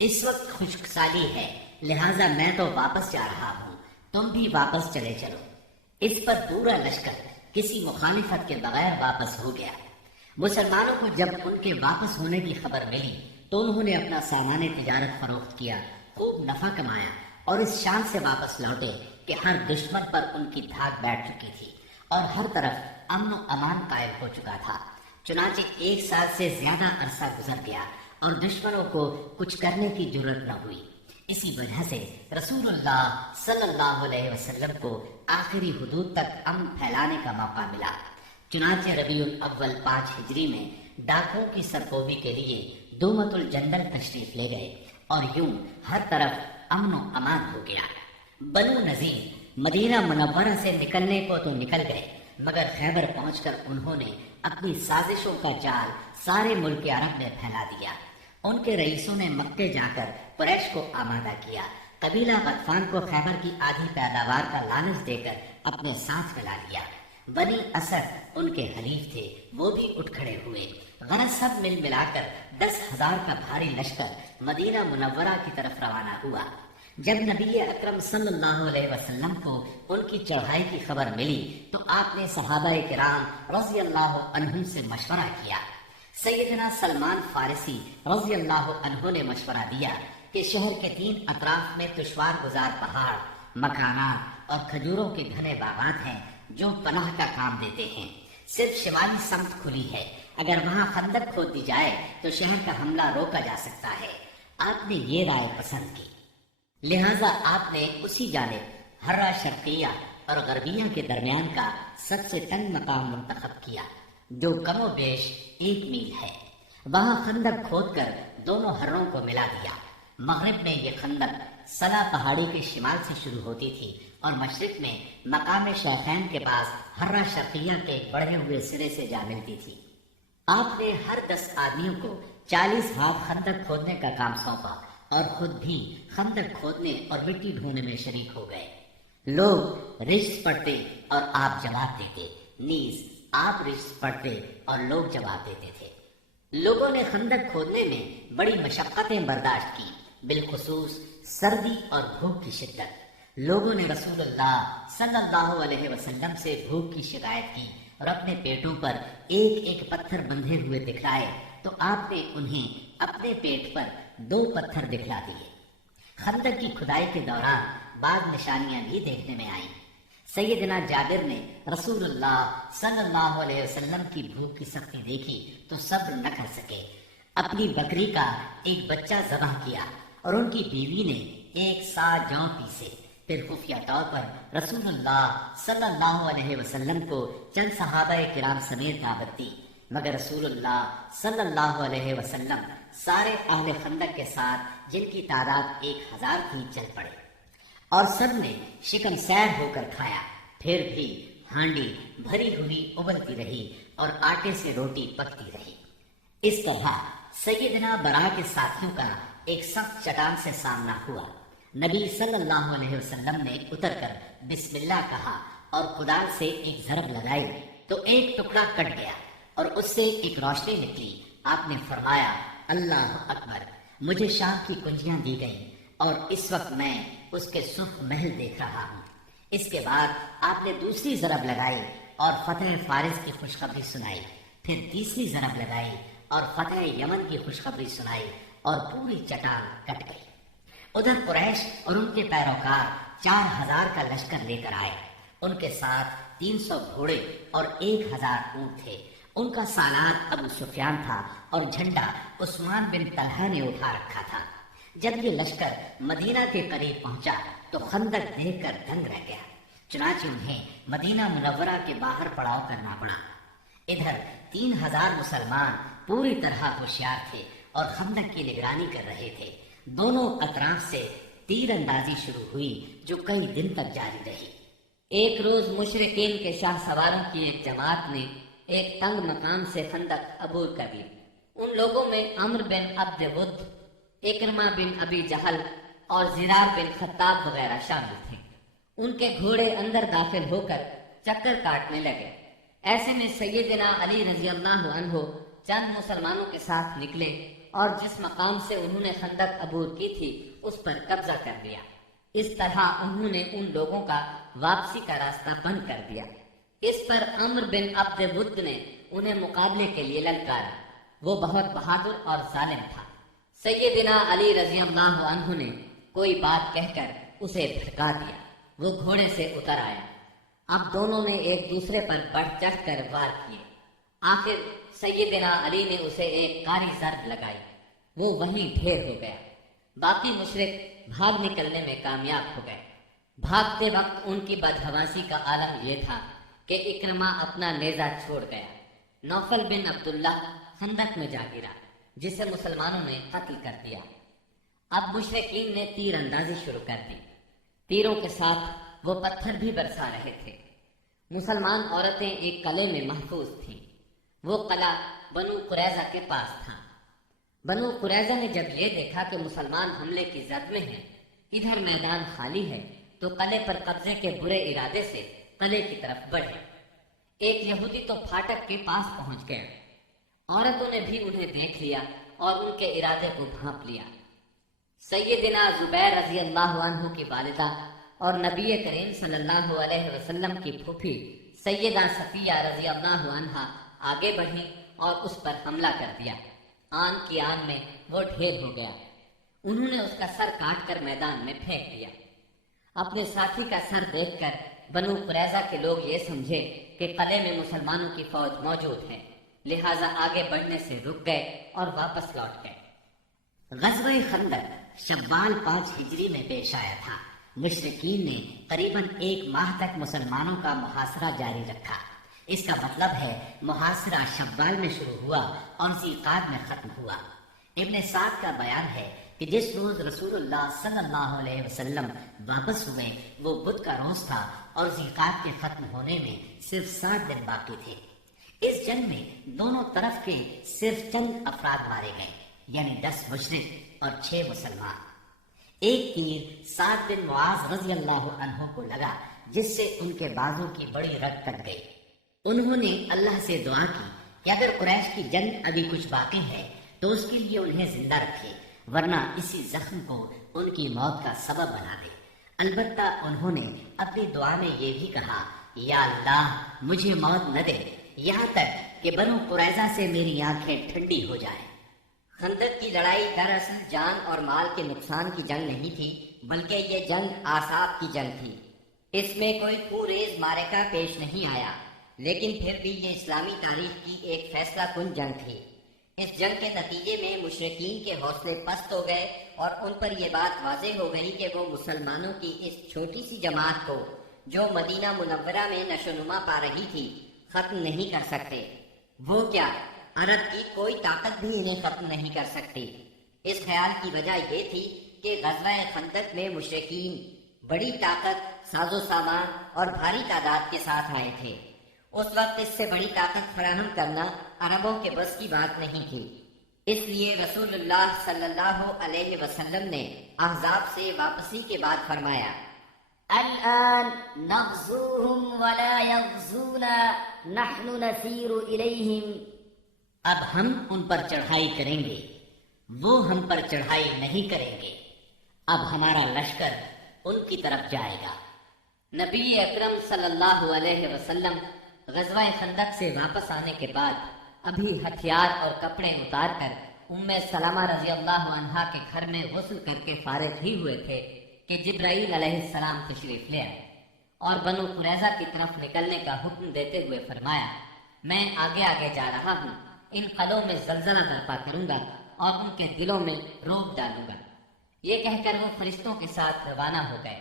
اس وقت خشک سالی ہے، لہٰذا میں تو واپس جا رہا ہوں، تم بھی واپس چلے چلو۔ اس پر پورا لشکر کسی مخالفت کے بغیر واپس ہو گیا۔ مسلمانوں کو جب ان کے واپس ہونے کی خبر ملی تو انہوں نے اپنا سامان تجارت فروخت کیا، خوب نفع کمایا اور اس شان سے واپس لوٹے کہ ہر دشمن پر ان کی دھاک بیٹھ چکی تھی اور ہر طرف امن و امان قائم ہو چکا تھا۔ چنانچہ 1 سال سے زیادہ عرصہ گزر گیا اور دشمنوں کو کچھ کرنے کی جرت نہ ہوئی۔ اسی وجہ سے رسول اللہ صلی اللہ علیہ وسلم کو آخری حدود تک امن پھیلانے کا موقع ملا۔ چنانچہ ربیع الاول 5 ہجری میں ڈاکوں کی سرکوبی کے لیے دومت الجندل تشریف لے گئے اور یوں ہر طرف امن و امان ہو گیا۔ بنو نذیر مدینہ منورہ سے نکلنے کو تو نکل گئے، مگر خیبر پہنچ کر انہوں نے اپنی سازشوں کا جال سارے ملک عرب میں پھیلا دیا۔ ان کے رئیسوں نے مکے جا کر قریش کو آمادہ کیا۔ قبیلہ غطفان کو خیبر کی آدھی پیداوار کا لالچ دے کر اپنے ساتھ ملا لیا۔ بنی اسد ان کے حلیف تھے، وہ بھی اٹھ کھڑے ہوئے۔ غرض سب مل ملا کر 10,000 کا بھاری لشکر مدینہ منورہ کی طرف روانہ ہوا۔ جب نبی اکرم صلی اللہ علیہ وسلم کو ان کی چڑھائی کی خبر ملی تو آپ نے صحابہ کرام رضی اللہ عنہم سے مشورہ کیا۔ سیدنا سلمان فارسی رضی اللہ عنہ نے مشورہ دیا کہ شہر کے 3 اطراف میں دشوار گزار پہاڑ، مکانات اور کھجوروں کے گھنے باغات ہیں جو پناہ کا کام دیتے ہیں۔ صرف شمالی سمت کھلی ہے، اگر وہاں خندق کھود دی جائے تو شہر کا حملہ روکا جا سکتا ہے۔ آپ نے یہ رائے پسند کی، لہذا آپ نے اسی جانب ہرہ شرقیہ اور غربیہ کے درمیان کا سب سے تنگ مقام منتخب کیا، جو کم و بیش 1 میل ہے۔ وہاں خندق کھود کر دونوں ہروں کو ملا دیا۔ مغرب میں یہ خندق سلا پہاڑی کے شمال سے شروع ہوتی تھی اور مشرق میں مقام شیخین کے پاس ہرہ شرقیہ کے بڑھے ہوئے سرے سے جا ملتی تھی۔ آپ نے ہر 10 آدمیوں کو 40 ہاتھ خندق کھودنے کا کام سونپا اور خود بھی خندق کھودنے اور مٹی ڈھونے میں شریک ہو گئے۔ لوگ رجز پڑھتے اور آپ جواب دیتے، نیز آپ رجز پڑھتے اور لوگ جواب دیتے تھے۔ لوگوں نے خندق کھودنے میں بڑی مشقتیں برداشت کی، بالخصوص سردی اور بھوک کی شدت۔ لوگوں نے رسول اللہ صلی اللہ علیہ وسلم سے بھوک کی شکایت کی اور اپنے پیٹوں پر ایک ایک پتھر بندھے ہوئے دکھلائے تو آپ نے انہیں اپنے پیٹ پر 2 پتھر دکھلا دیے۔ خندق کی کھدائی کے دوران بعض نشانیاں بھی دیکھنے میں آئیں۔ سیدنا جابر نے رسول اللہ صلی اللہ علیہ وسلم کی بھوک کی سختی دیکھی تو صبر نہ کر سکے، اپنی بکری کا ایک بچہ ذبح کیا اور ان کی بیوی نے 1 سا جوں پیسے۔ پھر خفیہ طور پر رسول اللہ صلی اللہ علیہ وسلم کو چند صحابہ کرام سمیت دعوت دی۔ مگر رسول اللہ صلی اللہ علیہ وسلم سارے اہل خندق کے ساتھ، جن کی تعداد 1000 تھی، چل پڑے اور سب نے شکم سیر ہو کر کھایا۔ پھر بھی ہانڈی بھری ہوئی ابلتی رہی اور آٹے سے روٹی پکتی رہی۔ اس طرح سیدنا برا کے ساتھیوں کا ایک سخت چٹان سے سامنا ہوا۔ نبی صلی اللہ علیہ وسلم نے اتر کر بسم اللہ کہا اور کدال سے ایک ضرب لگائی تو ایک ٹکڑا کٹ گیا اور اس سے ایک روشنی نکلی۔ آپ نے فرمایا اللہ اکبر، مجھے شام کی کنجیاں دی گئیں اور اس وقت میں اس کے سرخ محل دیکھ رہا ہوں۔ اس کے بعد آپ نے دوسری ضرب لگائی اور فتح فارس کی خوشخبری سنائی، پھر تیسری ضرب لگائی اور فتح یمن کی خوشخبری سنائی اور پوری چٹان کٹ گئی۔ ادھر قریش اور ان کے پیروکار 4000 کا لشکر لے کر آئے۔ ان کے ساتھ 300 گھوڑے اور 1000 اونٹ تھے۔ ان کا سالار ابو سفیان تھا اور جھنڈا عثمان بن طلحہ نے اٹھا رکھا تھا۔ جب یہ لشکر مدینہ کے قریب پہنچا تو خندق دیکھ کر دنگ رہ گیا، چنانچہ انہیں مدینہ منورہ کے باہر پڑاؤ کرنا پڑا۔ ادھر 3000 مسلمان پوری طرح ہوشیار تھے اور خندق کی نگرانی کر رہے تھے۔ دونوں اطراف سے تیر اندازی شروع ہوئی جو کئی دن تک جاری رہی۔ ایک روز مشرکین کے شاہ سواروں کی ایک جماعت نے ایک تنگ مقام سے خندق عبور کر لی۔ ان لوگوں میں عمرو بن عبد ود، اکرمہ بن ابی جہل اور زرار بن خطاب وغیرہ شامل تھے۔ ان کے گھوڑے اندر داخل ہو کر چکر کاٹنے لگے۔ ایسے میں سیدنا علی رضی اللہ عنہ چند مسلمانوں کے ساتھ نکلے اور جس مقام سے انہوں نے خندق عبور کی تھی اس پر قبضہ کر لیا۔ اس طرح انہوں نے ان لوگوں کا واپسی کا راستہ بند کر دیا۔ اس پر عمرو بن عبد ود نے انہیں مقابلے کے لیے للکارا۔ وہ بہت بہادر اور ظالم تھا۔ سیدنا علی رضی اللہ عنہ نے کوئی بات کہہ کر اسے بھڑکا دیا۔ وہ گھوڑے سے اتر آیا۔ اب دونوں نے ایک دوسرے پر بڑھ چڑھ کر وار کیے۔ آخر سیدنا علی نے اسے ایک کاری ضرب لگائی، وہ وہیں ڈھیر ہو گیا۔ باقی مشرک بھاگ نکلنے میں کامیاب ہو گئے۔ بھاگتے وقت ان کی بدحواسی کا عالم یہ تھا کہ اکرمہ اپنا نیزہ چھوڑ گیا۔ نوفل بن عبداللہ خندق میں جا گرا، جسے مسلمانوں نے قتل کر دیا۔ اب مشرکین نے تیر اندازی شروع کر دی۔ تیروں کے ساتھ وہ پتھر بھی برسا رہے تھے۔ مسلمان عورتیں ایک قلعے میں محفوظ تھیں۔ وہ قلعہ بنو قریظہ کے پاس تھا۔ بنو قریظہ نے جب یہ دیکھا کہ مسلمان حملے کی زد میں ہیں، ادھر میدان خالی ہے، تو قلعے پر قبضے کے برے ارادے سے قلعے کی طرف بڑھے۔ ایک یہودی تو پھاٹک کے پاس پہنچ گیا۔ عورتوں نے بھی انہیں دیکھ لیا اور ان کے ارادے کو بھانپ لیا۔ سیدنا زبیر رضی اللہ عنہ کی والدہ اور نبی کریم صلی اللہ علیہ وسلم کی پھوپھی سیدہ صفیہ رضی اللہ عنہا آگے بڑھی اور اس پر حملہ کر دیا۔ آن کی آن میں وہ ڈھیر ہو گیا۔ انہوں نے اس کا سر کاٹ کر میدان میں پھینک دیا۔ اپنے ساتھی کا سر دیکھ کر بنو قریظہ کے لوگ یہ سمجھے کہ قلعے میں مسلمانوں کی فوج موجود ہے، لہٰذا آگے بڑھنے سے رک گئے اور واپس لوٹ گئے۔ غزوہ خندق شوال 5 ہجری میں پیش آیا تھا۔ مشرکین نے قریباً 1 ماہ تک مسلمانوں کا محاصرہ جاری رکھا۔ اس کا مطلب ہے محاصرہ شوال میں شروع ہوا اور ذیقعد میں ختم ہوا۔ ابن سعد کا بیان ہے کہ جس روز رسول اللہ صلی اللہ علیہ وسلم واپس ہوئے وہ بدھ کا روز تھا اور ذیقعد کے ختم ہونے میں صرف 7 دن باقی تھے۔ اس جنگ میں دونوں طرف کے صرف چند افراد مارے گئے، یعنی 10 مشرک اور 6 مسلمان۔ ایک تیر سعد بن معاذ رضی اللہ عنہ کو لگا، جس سے ان کے بازو کی بڑی رگ کٹ گئی۔ انہوں نے اللہ سے دعا کی کہ اگر قریش کی جنگ ابھی کچھ باقی ہے تو اس کے لیے انہیں زندہ رکھے، ورنہ اسی زخم کو ان کی موت کا سبب بنا دے۔ البتہ انہوں نے اپنی دعا میں یہ بھی کہا، یا اللہ مجھے موت نہ دے یہاں تک کہ بنو قریظہ سے میری آنکھیں ٹھنڈی ہو جائیں۔ خندق کی لڑائی دراصل جان اور مال کے نقصان کی جنگ نہیں تھی، بلکہ یہ جنگ اعصاب کی جنگ تھی۔ اس میں کوئی خوریز معرکہ پیش نہیں آیا، لیکن پھر بھی یہ اسلامی تاریخ کی ایک فیصلہ کن جنگ تھی۔ اس جنگ کے نتیجے میں مشرکین کے حوصلے پست ہو گئے اور ان پر یہ بات واضح ہو گئی کہ وہ مسلمانوں کی اس چھوٹی سی جماعت کو، جو مدینہ منورہ میں نشو و نما پا رہی تھی، ختم نہیں کر سکتے۔ وہ کیا، عرب کی کوئی طاقت بھی انہیں ختم نہیں کر سکتی۔ اس خیال کی وجہ یہ تھی کہ غزوہ خندق میں مشرکین بڑی طاقت، ساز و سامان اور بھاری تعداد کے ساتھ آئے تھے۔ اس وقت اس سے بڑی طاقت فراہم کرنا عربوں کے بس کی بات نہیں تھی۔ اس لیے رسول اللہ صلی اللہ علیہ وسلم نے احزاب سے واپسی کے بعد فرمایا، الآن نغزوهم ولا يغزونا نحن نسير إليهم۔ اب ہم ان پر چڑھائی کریں گے، وہ ہم پر چڑھائی نہیں کریں گے۔ اب ہمارا لشکر ان کی طرف جائے گا۔ نبی اکرم صلی اللہ علیہ وسلم غزوہ خندق سے واپس آنے کے بعد ابھی ہتھیار اور کپڑے اتار کر ام سلمہ رضی اللہ عنہا کے گھر میں غسل کر کے فارغ ہی ہوئے تھے کہ جبرائیل علیہ السلام تشریف لے آئے اور بنو قریظہ کی طرف نکلنے کا حکم دیتے ہوئے فرمایا، میں آگے آگے جا رہا ہوں، ان قلعوں میں زلزلہ برپا کروں گا اور ان کے دلوں میں روب ڈالوں گا۔ یہ کہہ کر وہ فرشتوں کے ساتھ روانہ ہو گئے۔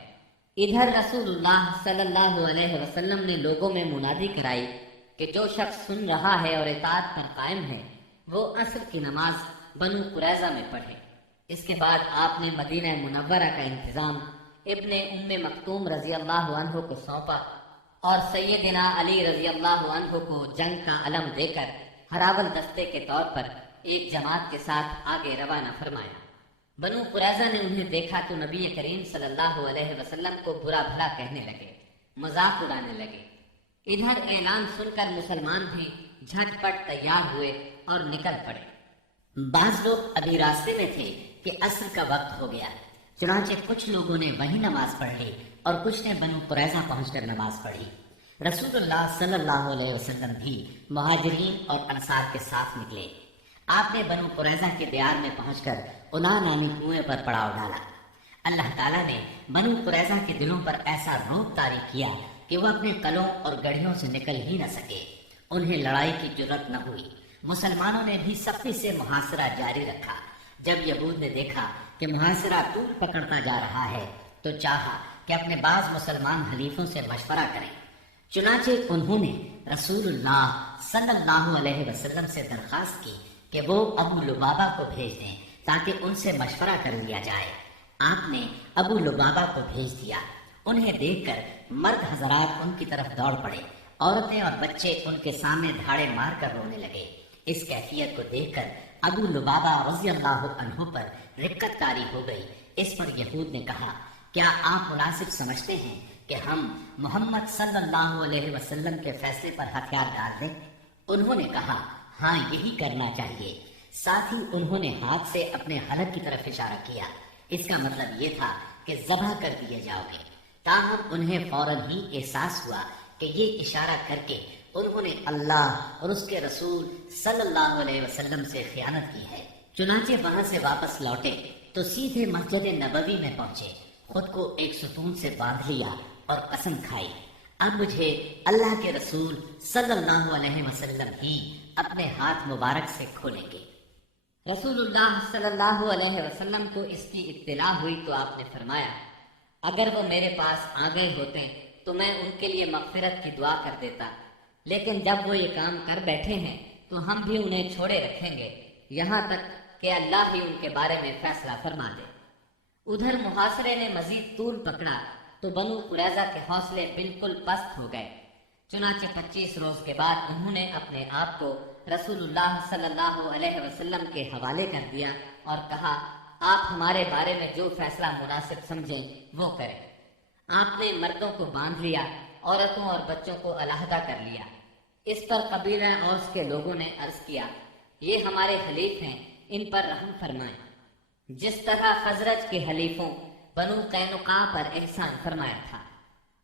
ادھر رسول اللہ صلی اللہ علیہ وسلم نے لوگوں میں منادی کرائی کہ جو شخص سن رہا ہے اور اطاعت پر قائم ہے وہ عصر کی نماز بنو قریظہ میں پڑھے۔ اس کے بعد آپ نے مدینہ منورہ کا انتظام ابن ام مکتوم رضی اللہ عنہ کو سونپا اور سیدنا علی رضی اللہ عنہ کو جنگ کا علم دے کر ہراول دستے کے طور پر ایک جماعت کے ساتھ آگے روانہ فرمایا۔ بنو قریظہ نے انہیں دیکھا تو نبی کریم صلی اللہ علیہ وسلم کو برا بھلا کہنے لگے، مذاق اڑانے لگے۔ ادھر اعلان سن کر مسلمان بھی جھٹ پٹ تیار ہوئے اور نکل پڑے۔ بعض لوگ ابھی راستے میں تھے کہ عصر کا وقت ہو گیا، چنانچہ کچھ لوگوں نے وہی نماز پڑھ لی اور کچھ نے بنو قریظہ پہنچ کر نماز پڑھی۔ رسول اللہ صلی اللہ علیہ وسلم بھی مہاجرین اور انصار کے ساتھ نکلے۔ آپ نے بنو قریظہ کے دیار میں پہنچ کر انا نامی کنویں پر پڑاؤ ڈالا۔ اللہ تعالیٰ نے بنو قریظہ کے دلوں پر ایسا روب طاری کیا کہ وہ اپنے قلعوں اور گڑھیوں سے نکل ہی نہ سکے۔ انہیں لڑائی کی جرأت نہ ہوئی۔ مسلمانوں نے بھی سختی سے محاصرہ جاری رکھا۔ جب یہود نے دیکھا کہ محاصرہ طول پکڑتا جا رہا ہے تو چاہا کہ اپنے بعض مسلمان حلیفوں سے مشورہ کریں۔ چنانچہ انہوں نے رسول اللہ صلی اللہ علیہ وسلم سے درخواست کی کہ وہ ابو لبابہ کو بھیج دیں تاکہ ان سے مشورہ کر لیا جائے۔ آپ نے ابو لبابہ کو بھیج دیا۔ انہیں دیکھ کر مرد حضرات ان کی طرف دوڑ پڑے، عورتیں اور بچے ان کے سامنے دھاڑے مار کر رونے لگے۔ اس کیفیت کو دیکھ کر ابو لبابہ رضی اللہ عنہ پر رقت طاری ہو گئی۔ اس پر یہود نے کہا، کیا آپ مناسب سمجھتے ہیں کہ ہم محمد صلی اللہ علیہ وسلم کے فیصلے پر ہتھیار ڈال دیں؟ انہوں نے کہا، ہاں یہی کرنا چاہیے۔ ساتھ ہی انہوں نے ہاتھ سے اپنے حلق کی طرف اشارہ کیا۔ اس کا مطلب یہ تھا کہ ذبح کر دیے جاؤ گے۔ تاہم انہیں فوراً ہی احساس ہوا کہ یہ اشارہ کر کے انہوں نے اللہ اور اس کے رسول صلی اللہ علیہ وسلم سے خیانت کی ہے۔ چنانچہ وہاں سے واپس لوٹے تو سیدھے مسجد نبوی میں پہنچے، خود کو ایک ستون سے باندھ لیا اور قسم کھائی، اب مجھے اللہ کے رسول صلی اللہ علیہ وسلم ہی اپنے ہاتھ مبارک سے کھولیں گے۔ رسول اللہ صلی اللہ علیہ وسلم کو اس کی اطلاع ہوئی تو آپ نے فرمایا، اگر وہ میرے پاس آ گئے ہوتے تو میں ان کے لیے مغفرت کی دعا کر دیتا، لیکن جب وہ یہ کام کر بیٹھے ہیں تو ہم بھی انہیں چھوڑے رکھیں گے یہاں تک کہ اللہ ہی ان کے بارے میں فیصلہ فرما دے۔ ادھر محاصرے نے مزید طول پکڑا تو بنو قریظہ کے حوصلے بالکل پست ہو گئے۔ چنانچہ 25 روز کے بعد انہوں نے اپنے آپ کو رسول اللہ صلی اللہ علیہ وسلم کے حوالے کر دیا اور کہا، آپ ہمارے بارے میں جو فیصلہ مناسب سمجھیں وہ کریں۔ آپ نے مردوں کو باندھ لیا، عورتوں اور بچوں کو علیحدہ کر لیا۔ اس پر قبیلہ اوس کے لوگوں نے عرض کیا، یہ ہمارے حلیف ہیں، ان پر رحم فرمائیں، جس طرح خزرج کے حلیفوں بنو قینقاع پر احسان فرمایا تھا۔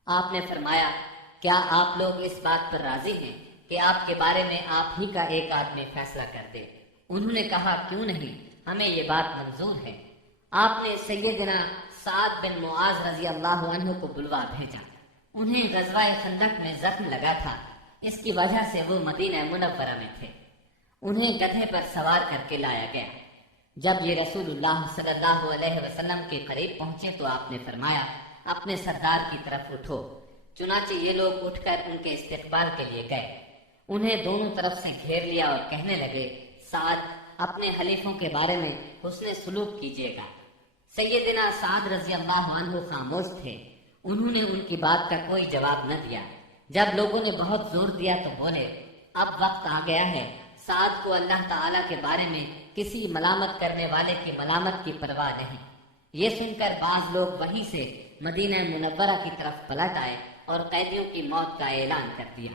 آپ نے فرمایا، کیا آپ لوگ اس بات پر راضی ہیں کہ آپ کے بارے میں آپ ہی کا ایک آدمی فیصلہ کر دے؟ انہوں نے کہا، کیوں نہیں، ہمیں یہ بات منظور ہے۔ آپ نے سیدنا سعد بن معاذ رضی اللہ عنہ کو بلوا بھیجا۔ انہیں غزوہ خندق میں زخم لگا تھا، اس کی وجہ سے وہ مدینہ منورہ میں تھے۔ انہیں گدھے پر سوار کر کے لایا گیا۔ جب یہ رسول اللہ صلی اللہ علیہ وسلم کے قریب پہنچے تو آپ نے فرمایا، اپنے سردار کی طرف اٹھو۔ چنانچہ یہ لوگ اٹھ کر ان کے استقبال کے لیے گئے۔ انہیں دونوں طرف سے گھیر لیا اور کہنے لگے، سعد، اپنے حلیفوں کے بارے میں حسن سلوک کیجیے گا۔ سیدنا سعد رضی اللہ عنہ خاموش تھے، انہوں نے ان کی بات کا کوئی جواب نہ دیا۔ جب لوگوں نے بہت زور دیا تو بولے، اب وقت آ گیا ہے، سعد کو اللہ تعالیٰ کے بارے میں کسی ملامت کرنے والے کی ملامت کی پرواہ نہیں۔ یہ سن کر بعض لوگ وہیں سے مدینہ منورہ کی طرف پلٹ آئے اور قیدیوں کی موت کا اعلان کر دیا۔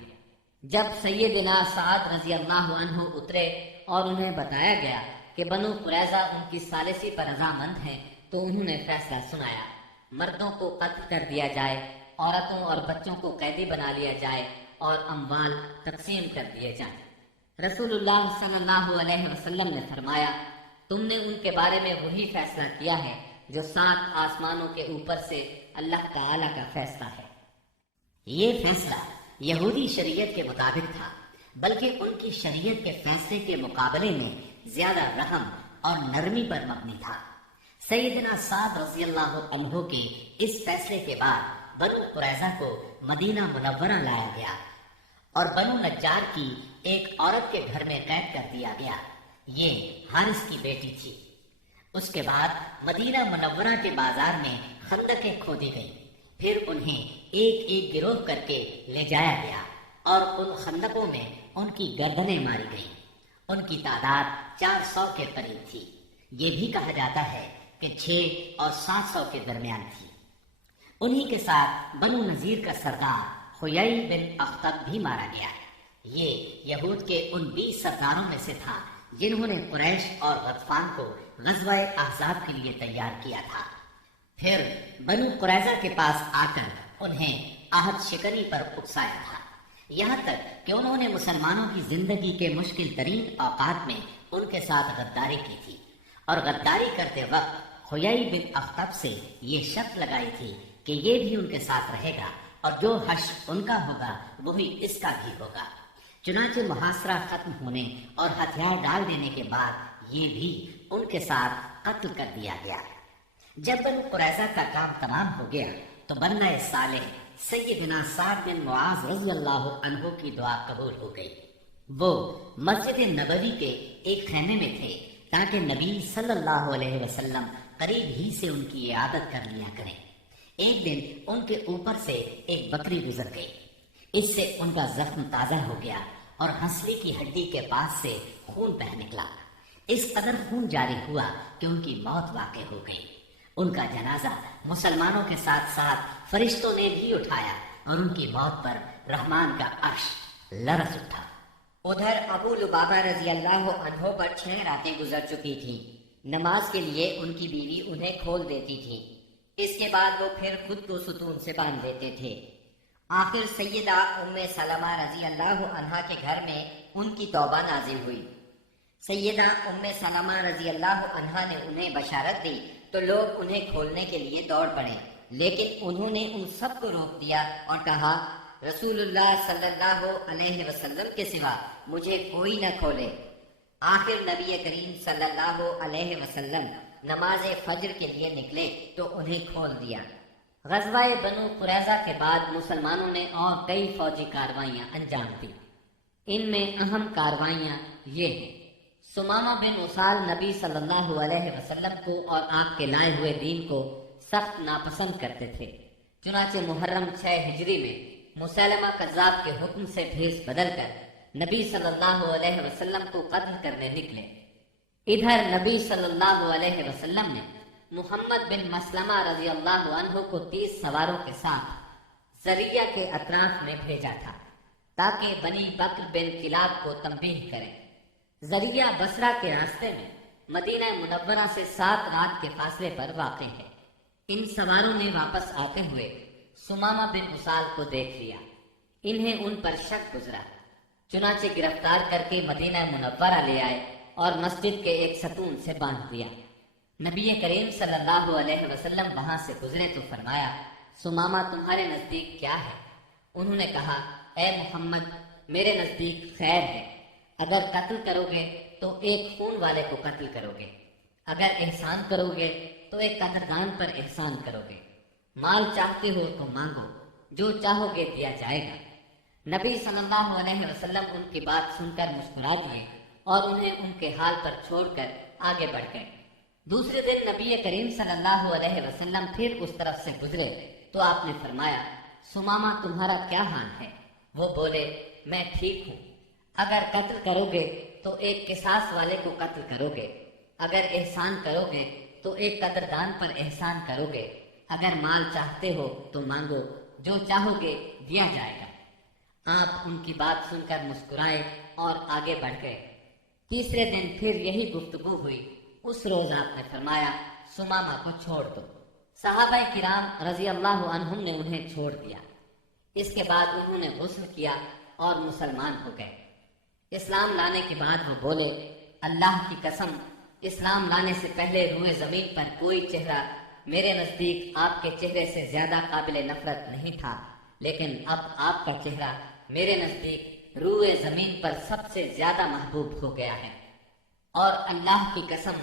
جب سیدنا سعد رضی اللہ عنہ اترے اور انہیں بتایا گیا کہ بنو قریظہ ان کی ثالثی پر رضامند ہیں تو انہوں نے فیصلہ سنایا، مردوں کو قتل کر دیا جائے، عورتوں اور بچوں کو قیدی بنا لیا جائے اور اموال تقسیم کر دیے جائیں۔ رسول اللہ صلی اللہ علیہ وسلم نے فرمایا، تم نے ان کے بارے میں وہی فیصلہ کیا ہے جو 7 آسمانوں کے اوپر سے اللہ تعالی کا فیصلہ ہے۔ یہ فیصلہ یہودی شریعت کے مطابق تھا، بلکہ ان کی شریعت کے فیصلے کے مقابلے میں زیادہ رحم اور نرمی پر مبنی تھا۔ سیدنا سعد رضی اللہ عنہ کے اس فیصلے کے بعد بنو قریظہ کو مدینہ منورہ لایا گیا اور بنو نجار کی ایک عورت کے گھر میں قید کر دیا گیا۔ یہ حارث کی بیٹی تھی۔ اس کے بعد مدینہ منورہ کے بازار میں خندقیں کھودی گئیں، پھر انہیں ایک ایک گروہ کر کے لے جایا گیا اور ان خندقوں میں ان کی گردنیں ماری گئیں۔ ان کی تعداد 400 کے قریب تھی۔ یہ بھی کہا جاتا ہے کہ 6 اور 700 کے درمیان تھی۔ انہی کے ساتھ بنو نذیر کا سردار حیی بن اخطب بھی مارا گیا۔ یہ یہود کے ان 20 سرداروں میں سے تھا جنہوں نے قریش اور غطفان کو غزوہ احزاب کے لیے تیار کیا تھا۔ پھر بنو قریظہ کے پاس آ کر انہیں عہد شکنی پر اکسایا تھا، یہاں تک کہ انہوں نے مسلمانوں کی زندگی کے مشکل ترین اوقات میں ان کے ساتھ غداری کی تھی، اور غداری کرتے وقت حیی بن اخطب سے یہ شرط لگائی تھی کہ یہ بھی ان کے ساتھ رہے گا اور جو حشر ان کا ہوگا وہی اس کا بھی ہوگا۔ چنانچہ محاصرہ ختم ہونے اور ہتھیار ڈال دینے کے بعد یہ بھی ان کے ساتھ قتل کر دیا گیا۔ جب بنو قریظہ کا کام تمام ہو گیا تو بنہ صالح سیدنا سعد بن معاذ رضی اللہ عنہ کی دعا قبول ہو گئی۔ وہ مسجد نبوی کے ایک خیمے میں تھے تاکہ نبی صلی اللہ علیہ وسلم قریب ہی سے ان کی عیادت کر لیا کریں۔ ایک دن ان کے اوپر سے ایک بکری گزر گئی، اس سے ان کا زخم تازہ ہو گیا اور ہنسلی کی ہڈی کے پاس سے خون بہہ نکلا۔ اس قدر خون جاری ہوا کہ ان کی موت واقع ہو گئی۔ ان کا جنازہ مسلمانوں کے ساتھ ساتھ فرشتوں نے بھی اٹھایا اور ان کی موت پر رحمان کا عرش لرز اٹھا۔ ادھر ابو لبابہ رضی اللہ عنہ پر 6 راتیں گزر چکی تھیں۔ نماز کے لیے ان کی بیوی انہیں کھول دیتی تھی، اس کے بعد وہ پھر خود کو ستون سے باندھ دیتے تھے۔ آخر سیدہ ام سلمہ رضی اللہ عنہا کے گھر میں ان کی توبہ نازل ہوئی۔ سیدہ ام سلمہ رضی اللہ عنہا نے انہیں بشارت دی تو لوگ انہیں کھولنے کے لیے دوڑ پڑے، لیکن انہوں نے ان سب کو روک دیا اور کہا، رسول اللہ صلی اللہ علیہ وسلم کے سوا مجھے کوئی نہ کھولے۔ آخر نبی کریم صلی اللہ علیہ وسلم نماز فجر کے لیے نکلے تو انہیں کھول دیا۔ غزوہ بنو قریظہ کے بعد مسلمانوں نے اور کئی فوجی کاروائیاں انجام دی۔ ان میں اہم کاروائیاں یہ ہیں: سمامہ بن اسال نبی صلی اللہ علیہ وسلم کو اور آپ کے لائے ہوئے دین کو سخت ناپسند کرتے تھے، چنانچہ محرم 6 ہجری میں مسلمہ کذاب کے حکم سے بھیس بدل کر نبی صلی اللہ علیہ وسلم کو قتل کرنے نکلے۔ ادھر نبی صلی اللہ علیہ وسلم نے محمد بن مسلمہ رضی اللہ عنہ کو 30 سواروں کے ساتھ ذریعہ کے اطراف میں بھیجا تھا تاکہ بنی بکر بن کلاب کو تنبیہ کریں۔ ذریعہ بصرہ کے راستے میں مدینہ منورہ سے 7 رات کے فاصلے پر واقع ہے۔ ان سواروں نے واپس آتے ہوئے سمامہ بن اسال کو دیکھ لیا، انہیں ان پر شک گزرا، چنانچہ گرفتار کر کے مدینہ منورہ لے آئے اور مسجد کے ایک ستون سے باندھ دیا۔ نبی کریم صلی اللہ علیہ وسلم وہاں سے گزرے تو فرمایا، سمامہ تمہارے نزدیک کیا ہے؟ انہوں نے کہا، اے محمد، میرے نزدیک خیر ہے، اگر قتل کرو گے تو ایک خون والے کو قتل کرو گے، اگر احسان کرو گے تو ایک قدردان پر احسان کرو گے، مال چاہتے ہو تو مانگو، جو چاہو گے دیا جائے گا۔ نبی صلی اللہ علیہ وسلم ان کی بات سن کر مسکرا دیے اور انہیں ان کے حال پر چھوڑ کر آگے بڑھ گئے۔ دوسرے دن نبی کریم صلی اللہ علیہ وسلم پھر اس طرف سے گزرے تو آپ نے فرمایا، سمامہ تمہارا کیا حال ہے؟ وہ بولے، میں ٹھیک ہوں۔ اگر قتل کرو گے تو ایک قصاص والے کو قتل کرو گے، اگر احسان کرو گے تو ایک قدردان پر احسان کرو گے، اگر مال چاہتے ہو تو مانگو، جو چاہو گے دیا جائے گا۔ آپ ان کی بات سن کر مسکرائے اور آگے بڑھ گئے۔ تیسرے دن پھر یہی گفتگو ہوئی۔ اس روز آپ نے فرمایا، سمامہ کو چھوڑ دو۔ صحابہ کرام رضی اللہ عنہم نے انہیں چھوڑ دیا۔ اس کے بعد انہوں نے غسل کیا اور مسلمان ہو گئے۔ اسلام لانے کے بعد وہ بولے، اللہ کی قسم، اسلام لانے سے پہلے روئے زمین پر کوئی چہرہ میرے نزدیک آپ کے چہرے سے زیادہ قابل نفرت نہیں تھا، لیکن اب آپ کا چہرہ میرے نزدیک روئے زمین پر سب سے زیادہ محبوب ہو گیا ہے، اور اللہ کی قسم،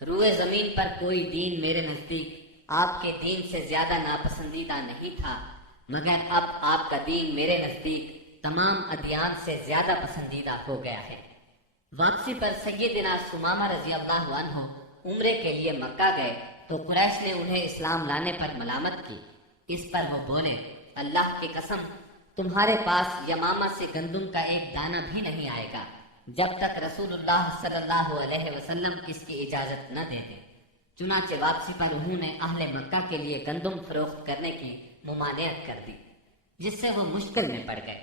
روئے زمین پر کوئی دین میرے نزدیک آپ کے دین سے زیادہ ناپسندیدہ نہیں تھا، مگر اب آپ کا دین میرے نزدیک تمام ادیان سے زیادہ پسندیدہ ہو گیا ہے۔ واپسی پر سیدنا سمامہ رضی اللہ عنہ عمرے کے لیے مکہ گئے تو قریش نے انہیں اسلام لانے پر ملامت کی۔ اس پر وہ بولے، اللہ کی قسم، تمہارے پاس یمامہ سے گندم کا ایک دانہ بھی نہیں آئے گا جب تک رسول اللہ صلی اللہ علیہ وسلم اس کی اجازت نہ دے دیں۔ چنانچہ واپسی پر انہوں نے اہل مکہ کے لیے گندم فروخت کرنے کی ممانعت کر دی، جس سے وہ مشکل میں پڑ گئے،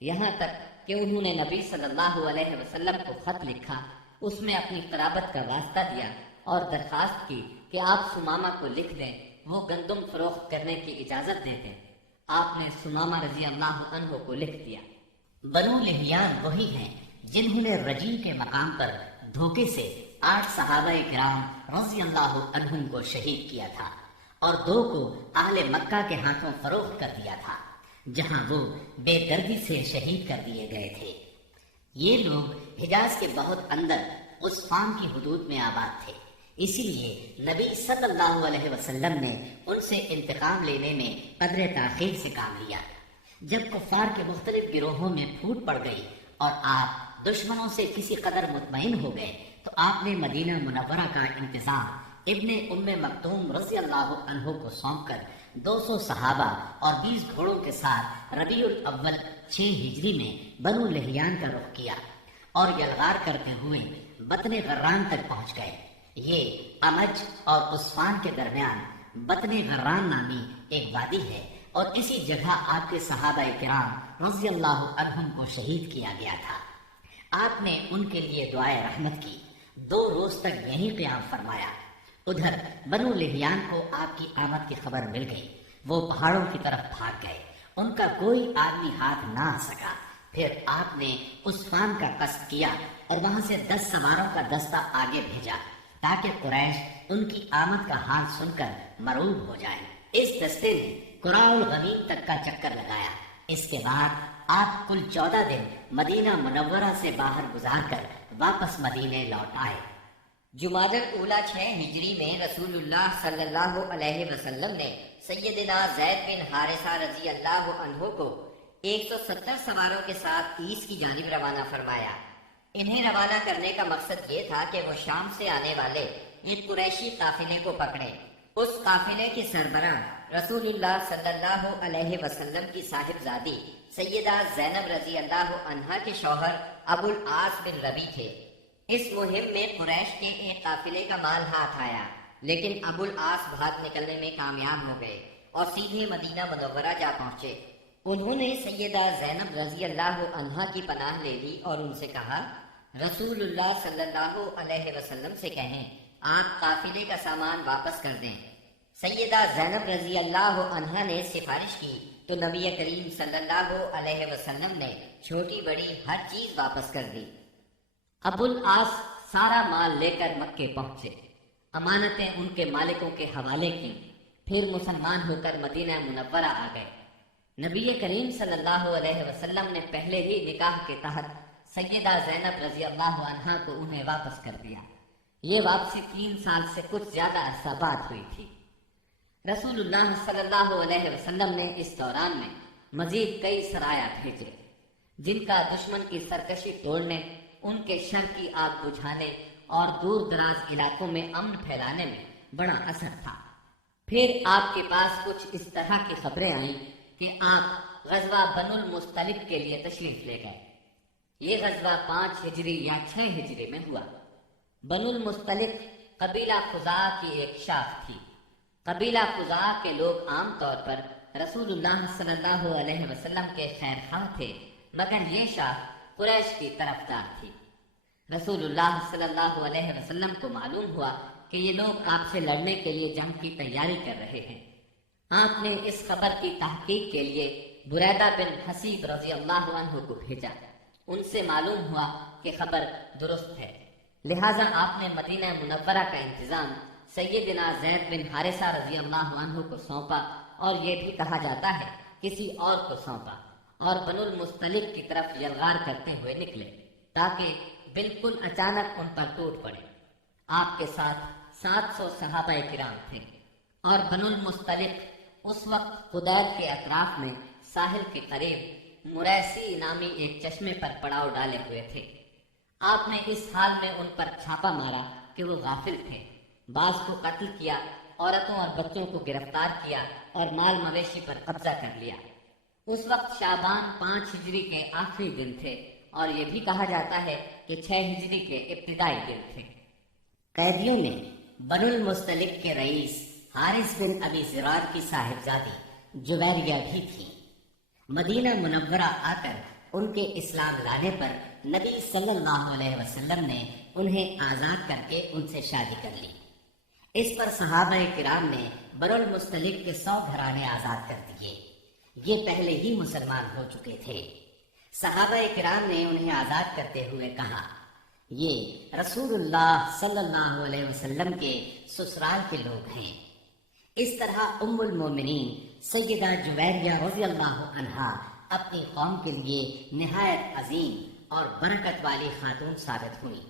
یہاں تک کہ انہوں نے نبی صلی اللہ علیہ وسلم کو خط لکھا، اس میں اپنی قرابت کا واسطہ دیا اور درخواست کی کہ آپ سمامہ کو لکھ دیں، وہ گندم فروخت کرنے کی اجازت دے دیں۔ آپ نے سمامہ رضی اللہ عنہ کو لکھ دیا۔ بنو لحیان وہی ہیں جنہوں نے رجی کے مقام پر دھوکے سے 8 صحابہ کرام رضی اللہ عنہم کو شہید کیا تھا اور 2 کو اہل مکہ کے ہاتھوں فروخت کر دیا تھا، جہاں وہ بے دردی سے شہید کر دیے گئے تھے۔ یہ لوگ حجاز کے بہت اندر عثفان کی حدود میں آباد تھے، اسی لیے نبی صلی اللہ علیہ وسلم نے ان سے انتقام لینے میں قدر تاخیر سے کام لیا۔ جب کفار کے مختلف گروہوں میں پھوٹ پڑ گئی اور آپ دشمنوں سے کسی قدر مطمئن ہو گئے تو آپ نے مدینہ منورہ کا انتظام ابن ام مکتوم رضی اللہ عنہ کو سونپ کر 200 صحابہ اور 20 گھوڑوں کے ساتھ ربیع الاول 6 ہجری میں بنو لحیان کا رخ کیا اور یلغار کرتے ہوئے بطن غران تک پہنچ گئے۔ یہ امج اور عثفان کے درمیان بطن غران نامی ایک وادی ہے اور اسی جگہ آپ کے صحابہ کرام رضی اللہ عنہم کو شہید کیا گیا تھا۔ آپ نے ان کے لیے دعائے رحمت کی، 2 روز تک یہیں قیام فرمایا۔ ادھر بنو لحیان کو آپ کی آمد کی خبر مل گئی، وہ پہاڑوں کی طرف بھاگ گئے، ان کا کوئی آدمی ہاتھ نہ آ سکا۔ پھر آپ نے عثفان کا قصد کیا اور وہاں سے 10 سواروں کا دستہ آگے بھیجا تاکہ قریش ان کی آمد کا حال سن کر مرعوب ہو جائے۔ اس دستے نے قراء الغمیم تک کا چکر لگایا۔ اس کے بعد آپ کل 14 دن مدینہ منورہ سے باہر گزار کر واپس مدینے لوٹ آئے۔ جمادی الاولیٰ 6 ہجری میں رسول اللہ صلی اللہ علیہ وسلم نے سیدنا زید بن حارثہ رضی اللہ عنہ کو 170 سواروں کے ساتھ تیس کی جانب روانہ فرمایا۔ انہیں روانہ کرنے کا مقصد یہ تھا کہ وہ شام سے آنے والے ایک قریشی قافلے کو پکڑے۔ اس قافلے کی سربراہ رسول اللہ صلی اللہ علیہ وسلم کی صاحبزادی سیدہ زینب رضی اللہ عنہا کے شوہر ابو العاص بن ربیع تھے۔ اس مہم میں قریش کے ایک قافلے کا مال ہاتھ آیا، لیکن ابو العاص بھاگ نکلنے میں کامیاب ہو گئے اور سیدھے مدینہ منورہ جا پہنچے۔ انہوں نے سیدہ زینب رضی اللہ عنہا کی پناہ لے لی اور ان سے کہا، رسول اللہ صلی اللہ علیہ وسلم سے کہیں آپ قافلے کا سامان واپس کر دیں۔ سیدہ زینب رضی اللہ عنہا نے سفارش کی تو نبی کریم صلی اللہ علیہ وسلم نے چھوٹی بڑی ہر چیز واپس کر دی۔ ابو العاص سارا مال لے کر مکے پہنچے، امانتیں ان کے مالکوں کے حوالے کی، پھر مسلمان ہو کر مدینہ منورہ آ گئے۔ نبی کریم صلی اللہ علیہ وسلم نے پہلے ہی نکاح کے تحت سیدہ زینب رضی اللہ عنہا کو انہیں واپس کر دیا۔ یہ واپسی 3 سال سے کچھ زیادہ عرصہ بعد ہوئی تھی۔ رسول اللہ صلی اللہ علیہ وسلم نے اس دوران میں مزید کئی سرایات بھیجے۔ جن کا دشمن کی سرکشی توڑنے، ان کے شر کی آگ بجھانے اور دور دراز علاقوں میں امن پھیلانے میں بڑا اثر تھا۔ پھر آپ کے پاس کچھ اس طرح کی خبریں آئیں کہ آپ غزوہ بنو المصطلق کے لیے تشریف لے گئے۔ یہ غزوہ 5 ہجری یا 6 ہجری میں ہوا۔ بنو المصطلق قبیلہ خزاعہ کی ایک شاخ تھی۔ قبیلہ خزاعہ کے لوگ عام طور پر رسول اللہ صلی اللہ علیہ وسلم کے خیر خواہ تھے، مگر یہ شاخ قریش کی طرفدار تھی۔ رسول اللہ صلی اللہ علیہ وسلم کو معلوم ہوا کہ یہ لوگ آپ سے لڑنے کے لیے جنگ کی تیاری کر رہے ہیں۔ آپ نے اس خبر کی تحقیق کے لیے بریدہ بن حسیب رضی اللہ عنہ کو بھیجا۔ ان سے معلوم ہوا کہ خبر درست ہے، لہٰذا آپ نے مدینہ منورہ کا انتظام سیدنا زید بن حارثہ رضی اللہ عنہ کو سونپا، اور یہ بھی کہا جاتا ہے کسی اور کو سونپا، اور بنو المصطلق کی طرف یلغار کرتے ہوئے نکلے تاکہ بالکل اچانک ان پر ٹوٹ پڑے۔ آپ کے ساتھ 700 صحابہ کرام تھے، اور بنو المصطلق اس وقت خدید کے اطراف میں ساحل کے قریب مریسی نامی ایک چشمے پر پڑاؤ ڈالے ہوئے تھے۔ آپ نے اس حال میں ان پر چھاپا مارا کہ وہ غافل تھے، بعض کو قتل کیا، عورتوں اور بچوں کو گرفتار کیا اور مال مویشی پر قبضہ کر لیا۔ اس وقت شعبان 5 ہجری کے آخری دن تھے، اور یہ بھی کہا جاتا ہے کہ 6 ہجری کے ابتدائی دن تھے۔ قیدیوں میں بنو المصطلق کے رئیس حارث بن ابی زرار کی صاحبزادی جویریہ بھی تھی۔ مدینہ منورہ آ کر ان کے اسلام لانے پر نبی صلی اللہ علیہ وسلم نے انہیں آزاد کر کے ان سے شادی کر لی۔ اس پر صحابہ کرام نے بنو المصطلق کے 100 گھرانے آزاد کر دیے۔ یہ پہلے ہی مسلمان ہو چکے تھے۔ صحابہ کرام نے انہیں آزاد کرتے ہوئے کہا، یہ رسول اللہ صلی اللہ علیہ وسلم کے سسرال کے لوگ ہیں۔ اس طرح ام المومنین سیدہ جویریہ رضی اللہ عنہا اپنی قوم کے لیے نہایت عظیم اور برکت والی خاتون ثابت ہوئی۔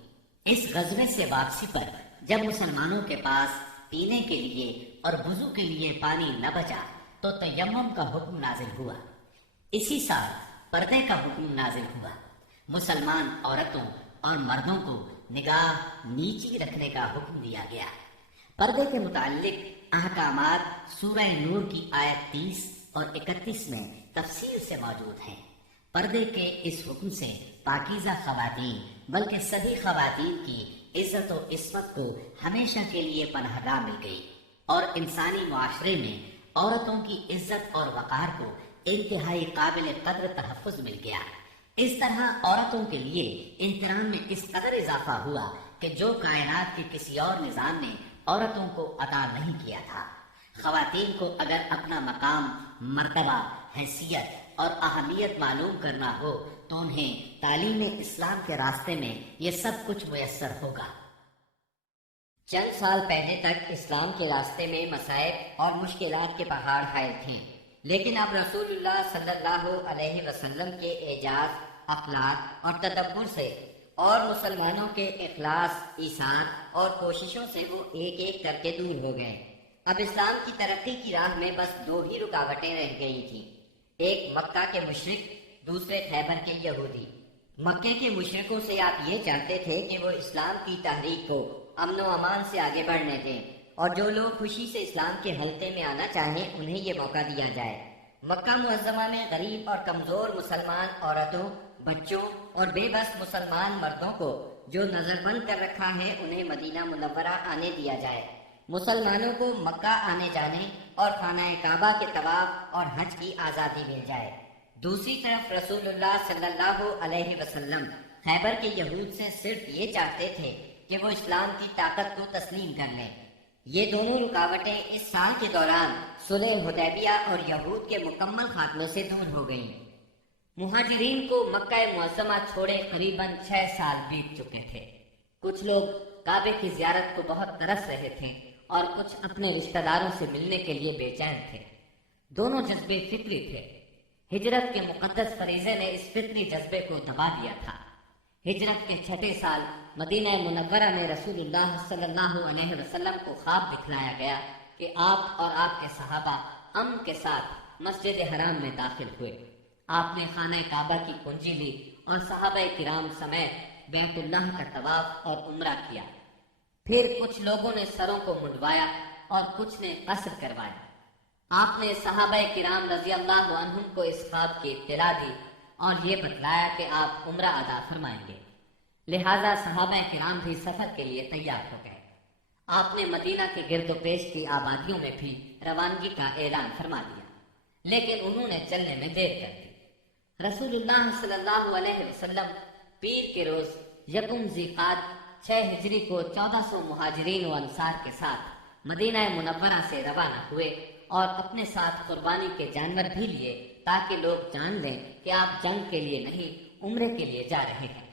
اس غزوے سے واپسی پر جب مسلمانوں کے پاس پینے کے لیے اور وضو کے لیے پانی نہ بچا تو تیمم کا حکم نازل ہوا۔ اسی سال پردے کا حکم نازل ہوا۔ مسلمان عورتوں اور مردوں کو نگاہ نیچی رکھنے کا حکم دیا گیا۔ پردے کے متعلق احکامات سورہ نور کی آیت 30 اور 31 میں تفصیل سے موجود ہیں۔ پردے کے اس حکم سے پاکیزہ خواتین بلکہ سبھی خواتین کی عزت و عصمت کو ہمیشہ کے لیے پناہ گاہ مل گئی، اور انسانی معاشرے میں عورتوں کی عزت اور وقار کو انتہائی قابل قدر تحفظ مل گیا۔ اس طرح عورتوں کے لیے احترام میں اس قدر اضافہ ہوا کہ جو کائنات کے کسی اور نظام نے عورتوں کو عطا نہیں کیا تھا۔ خواتین کو اگر اپنا مقام، مرتبہ، حیثیت اور اہمیت معلوم کرنا ہو تو انہیں تعلیم اسلام کے راستے میں یہ سب کچھ میسر ہوگا۔ چند سال پہلے تک اسلام کے راستے میں مصائب اور مشکلات کے پہاڑ حائل تھے، لیکن اب رسول اللہ صلی اللہ علیہ وسلم کے اعجاز، اخلاق اور تدبر سے اور مسلمانوں کے اخلاص، ایثار اور کوششوں سے وہ ایک ایک کر کے دور ہو گئے۔ اب اسلام کی ترقی کی راہ میں بس 2 ہی رکاوٹیں رہ گئی تھیں، ایک مکہ کے مشرک، دوسرے خیبر کے یہودی۔ مکے کے مشرکوں سے آپ یہ چاہتے تھے کہ وہ اسلام کی تحریک کو امن و امان سے آگے بڑھنے دیں، اور جو لوگ خوشی سے اسلام کے حلقے میں آنا چاہیں انہیں یہ موقع دیا جائے۔ مکہ معظمہ میں غریب اور کمزور مسلمان عورتوں، بچوں اور بے بس مسلمان مردوں کو جو نظر بند کر رکھا ہے انہیں مدینہ منورہ آنے دیا جائے۔ مسلمانوں کو مکہ آنے جانے اور خانہ کعبہ کے طواف اور حج کی آزادی مل جائے۔ دوسری طرف رسول اللہ صلی اللہ علیہ وسلم خیبر کے یہود سے صرف یہ چاہتے تھے کہ وہ اسلام کی طاقت کو تسلیم کر لیں۔ یہ دونوں رکاوٹیں اس سال کے دوران صلح حدیبیہ اور یہود کے مکمل خاتمے سے دور ہو گئیں۔ مہاجرین کو مکہ معظمہ چھوڑے قریباً 6 سال بیت چکے تھے۔ کچھ لوگ کعبے کی زیارت کو بہت ترس رہے تھے اور کچھ اپنے رشتہ داروں سے ملنے کے لیے بے چین تھے۔ دونوں جذبے فطری تھے۔ ہجرت کے مقدس فریضے نے اس فطری جذبے کو دبا دیا تھا۔ ہجرت کے 6 سال مدینہ منورہ میں رسول اللہ صلی اللہ علیہ وسلم کو خواب دکھلایا گیا کہ آپ اور آپ کے صحابہ امن کے ساتھ مسجد حرام میں داخل ہوئے۔ آپ نے خانہ کعبہ کی کنجی لی اور صحابہ کرام سمیت بیت اللہ کا طواف اور عمرہ کیا۔ پھر کچھ لوگوں نے سروں کو منڈوایا اور کچھ نے قصر کروایا۔ آپ نے صحابہ کرام رضی اللہ عنہم کو اس خواب کی اطلاع دی اور یہ بتلایا کہ آپ عمرہ ادا فرمائیں گے، لہذا صحابہ کرام بھی سفر کے لیے تیار ہو گئے۔ آپ نے مدینہ کے گرد و پیش کی آبادیوں میں بھی روانگی کا اعلان فرما دیا، لیکن انہوں نے چلنے میں دیر کر دی۔ رسول اللہ صلی اللہ علیہ وسلم پیر کے روز یکم ذی قعدہ 6 ہجری کو 1400 مہاجرین و انصار کے ساتھ مدینہ منورہ سے روانہ ہوئے اور اپنے ساتھ قربانی کے جانور بھی لیے تاکہ لوگ جان لیں کہ آپ جنگ کے لیے نہیں عمرے کے لیے جا رہے ہیں۔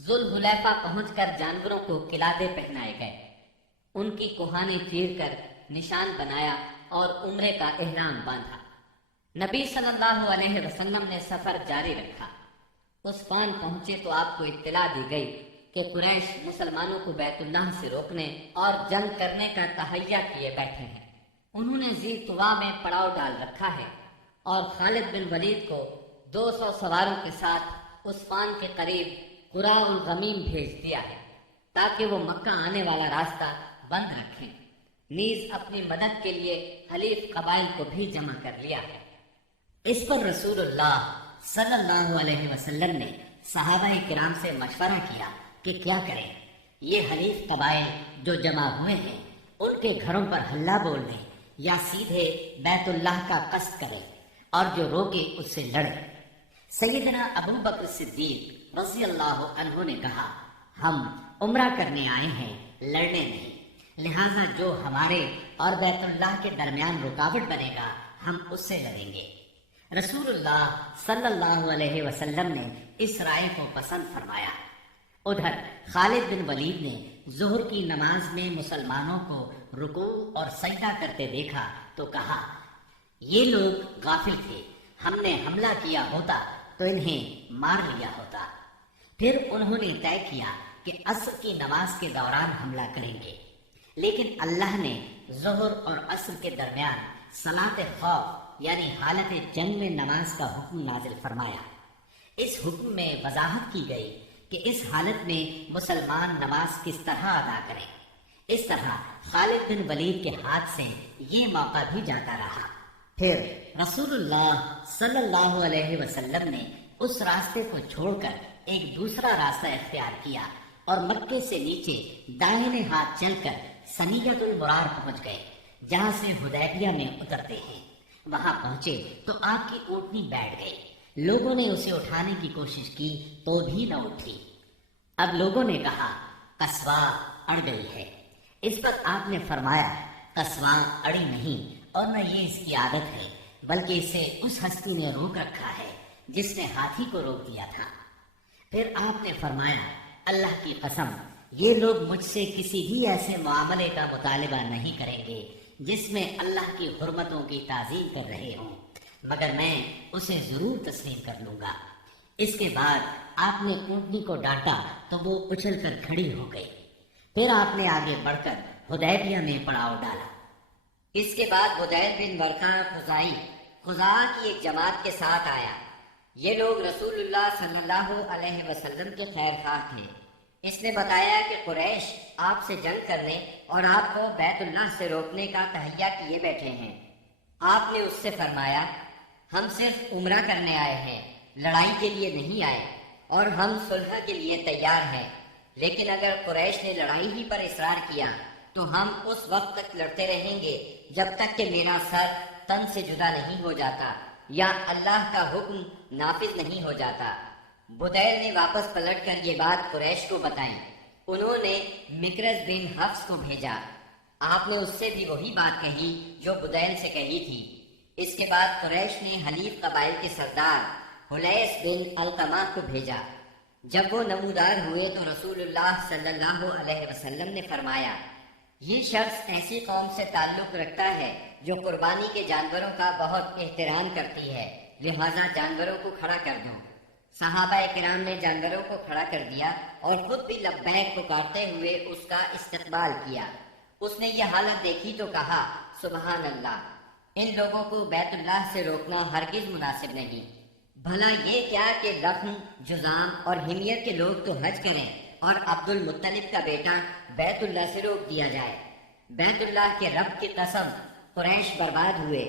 ذوالحلیفہ پہنچ کر جانوروں کو قلادے پہنائے گئے، ان کی کوہانی چیر کر نشان بنایا اور عمرے کا احرام باندھا۔ نبی صلی اللہ علیہ وسلم نے سفر جاری رکھا۔ عثفان پہنچے تو آپ کو اطلاع دی گئی کہ قریش مسلمانوں کو بیت اللہ سے روکنے اور جنگ کرنے کا تہیہ کیے بیٹھے ہیں۔ انہوں نے ذی طوا میں پڑاؤ ڈال رکھا ہے اور خالد بن ولید کو 200 سواروں کے ساتھ عثفان کے قریب قراء الغمیم بھیج دیا ہے تاکہ وہ مکہ آنے والا راستہ بند رکھیں۔ نیز اپنی مدد کے لیے حلیف قبائل کو بھی جمع کر لیا ہے۔ اس پر رسول اللہ صلی اللہ علیہ وسلم نے صحابہ کرام سے مشورہ کیا کہ کیا کریں۔ یہ حلیف قبائل جو جمع ہوئے ہیں ان کے گھروں پر ہلہ بول دیں یا سیدھے بیت اللہ کا قصد کریں اور جو روکے اس سے لڑے۔ سیدنا ابو بکر صدیق رضی اللہ عنہ نے کہا، ہم عمرہ کرنے آئے ہیں، لڑنے نہیں، لہذا جو ہمارے اور بیت اللہ کے درمیان رکاوٹ بنے گا ہم اس سے لڑیں گے۔ رسول اللہ صلی اللہ علیہ وسلم نے اس رائے کو پسند فرمایا۔ ادھر خالد بن ولید نے ظہر کی نماز میں مسلمانوں کو رکوع اور سجدہ کرتے دیکھا تو کہا، یہ لوگ غافل تھے، ہم نے حملہ کیا ہوتا تو انہیں مار لیا ہوتا۔ پھر انہوں نے طے کیا کہ عصر کی نماز کے دوران حملہ کریں گے، لیکن اللہ نے ظہر اور عصر کے درمیان صلاۃ خوف یعنی حالت جنگ میں نماز کا حکم نازل فرمایا۔ اس حکم میں وضاحت کی گئی کہ اس حالت میں مسلمان نماز کس طرح ادا کریں۔ اس طرح خالد بن ولید کے ہاتھ سے یہ موقع بھی جاتا رہا۔ پھر رسول اللہ صلی اللہ علیہ وسلم نے اس راستے کو چھوڑ کر ایک دوسرا راستہ اختیار کیا اور مکے سے نیچے دائیں ہاتھ چل کر ثنیۃ المرار پہنچ گئے، جہاں سے حدیبیہ میں اترتے ہیں۔ وہاں پہنچے تو آپ کی اونٹنی بیٹھ گئی۔ لوگوں نے اسے اٹھانے کی کوشش کی تو بھی نہ اٹھی۔ اب لوگوں نے کہا، قصواء اڑ گئی ہے۔ اس پر آپ نے فرمایا، قصواء اڑی نہیں اور نہ یہ اس کی عادت ہے، بلکہ اسے اس ہستی نے روک رکھا ہے جس نے ہاتھی کو روک دیا تھا۔ پھر آپ نے فرمایا، اللہ کی قسم، یہ لوگ مجھ سے کسی بھی ایسے معاملے کا مطالبہ نہیں کریں گے جس میں اللہ کی حرمتوں کی تعظیم کر رہے ہوں، مگر میں اسے ضرور تسلیم کر لوں گا۔ اس کے بعد آپ نے اونٹنی کو ڈانٹا تو وہ اچھل کر کھڑی ہو گئی۔ پھر آپ نے آگے بڑھ کر حدیبیہ میں پڑاؤ ڈالا۔ اس کے بعد بدیل بن ورقہ خزاعی خزاعہ کی ایک جماعت کے ساتھ آیا۔ یہ لوگ رسول اللہ صلی اللہ علیہ وسلم کے خیر خواہ تھے۔ اس نے بتایا کہ قریش آپ سے جنگ کرنے اور آپ کو بیت اللہ سے روکنے کا تہیہ کیے بیٹھے ہیں۔ آپ نے اس سے فرمایا، ہم صرف عمرہ کرنے آئے ہیں، لڑائی کے لیے نہیں آئے، اور ہم صلح کے لیے تیار ہیں، لیکن اگر قریش نے لڑائی ہی پر اصرار کیا تو ہم اس وقت تک لڑتے رہیں گے جب تک کہ میرا سر تن سے جدا نہیں ہو جاتا یا اللہ کا حکم نافذ نہیں ہو جاتا۔ بدیل نے واپس پلٹ کر یہ بات قریش کو بتائی۔ انہوں نے مکرز بن حفص کو بھیجا۔ آپ نے اس سے بھی وہی بات کہی جو بدیل سے کہی تھی۔ اس کے بعد قریش نے حلیف قبائل کے سردار حلیس بن علقمہ کو بھیجا۔ جب وہ نمودار ہوئے تو رسول اللہ صلی اللہ علیہ وسلم نے فرمایا، یہ شخص ایسی قوم سے تعلق رکھتا ہے جو قربانی کے جانوروں کا بہت احترام کرتی ہے، لہذا جانوروں کو کھڑا کر دو۔ صحابہ کرام نے جانوروں کو کھڑا کر دیا اور خود بھی لبیک پکارتے ہوئے اس کا استقبال کیا۔ اس نے یہ حالت دیکھی تو کہا، سبحان اللہ، ان لوگوں کو بیت اللہ سے روکنا ہرگز مناسب نہیں۔ بھلا یہ کیا کہ رقم، جذام اور حمیت کے لوگ تو حج کریں اور عبد المطلب کا بیٹا بیت اللہ سے روک دیا جائے۔ بیت اللہ کے رب کی قسم، قریش برباد ہوئے،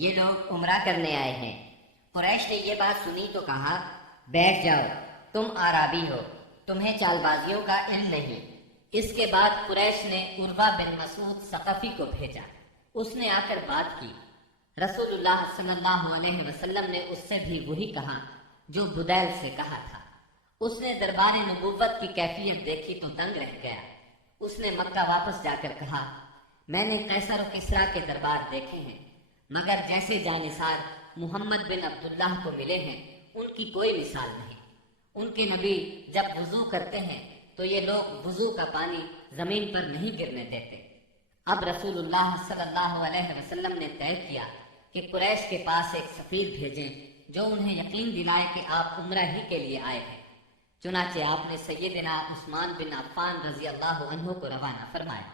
یہ لوگ عمرہ کرنے آئے ہیں۔ قریش نے یہ بات سنی تو کہا، بیٹھ جاؤ، تم اعرابی ہو، تمہیں چال بازیوں کا علم نہیں۔ اس کے بعد قریش نے عروہ بن مسعود ثقفی کو بھیجا، اس نے آ کر بات کی۔ رسول اللہ صلی اللہ علیہ وسلم نے اس سے بھی وہی کہا جو بدیل سے کہا تھا۔ اس نے دربار نبوت کی کیفیت دیکھی تو دنگ رہ گیا۔ اس نے مکہ واپس جا کر کہا، میں نے قیصر و کسریٰ کے دربار دیکھے ہیں، مگر جیسے جانثار محمد بن عبداللہ کو ملے ہیں ان کی کوئی مثال نہیں۔ ان کے نبی جب وضو کرتے ہیں تو یہ لوگ وضو کا پانی زمین پر نہیں گرنے دیتے۔ اب رسول اللہ صلی اللہ علیہ وسلم نے طے کیا کہ قریش کے پاس ایک سفیر بھیجیں جو انہیں یقین دلائے کہ آپ عمرہ ہی کے لیے آئے ہیں۔ چنانچہ آپ نے سیدنا عثمان بن عفان رضی اللہ عنہ کو روانہ فرمایا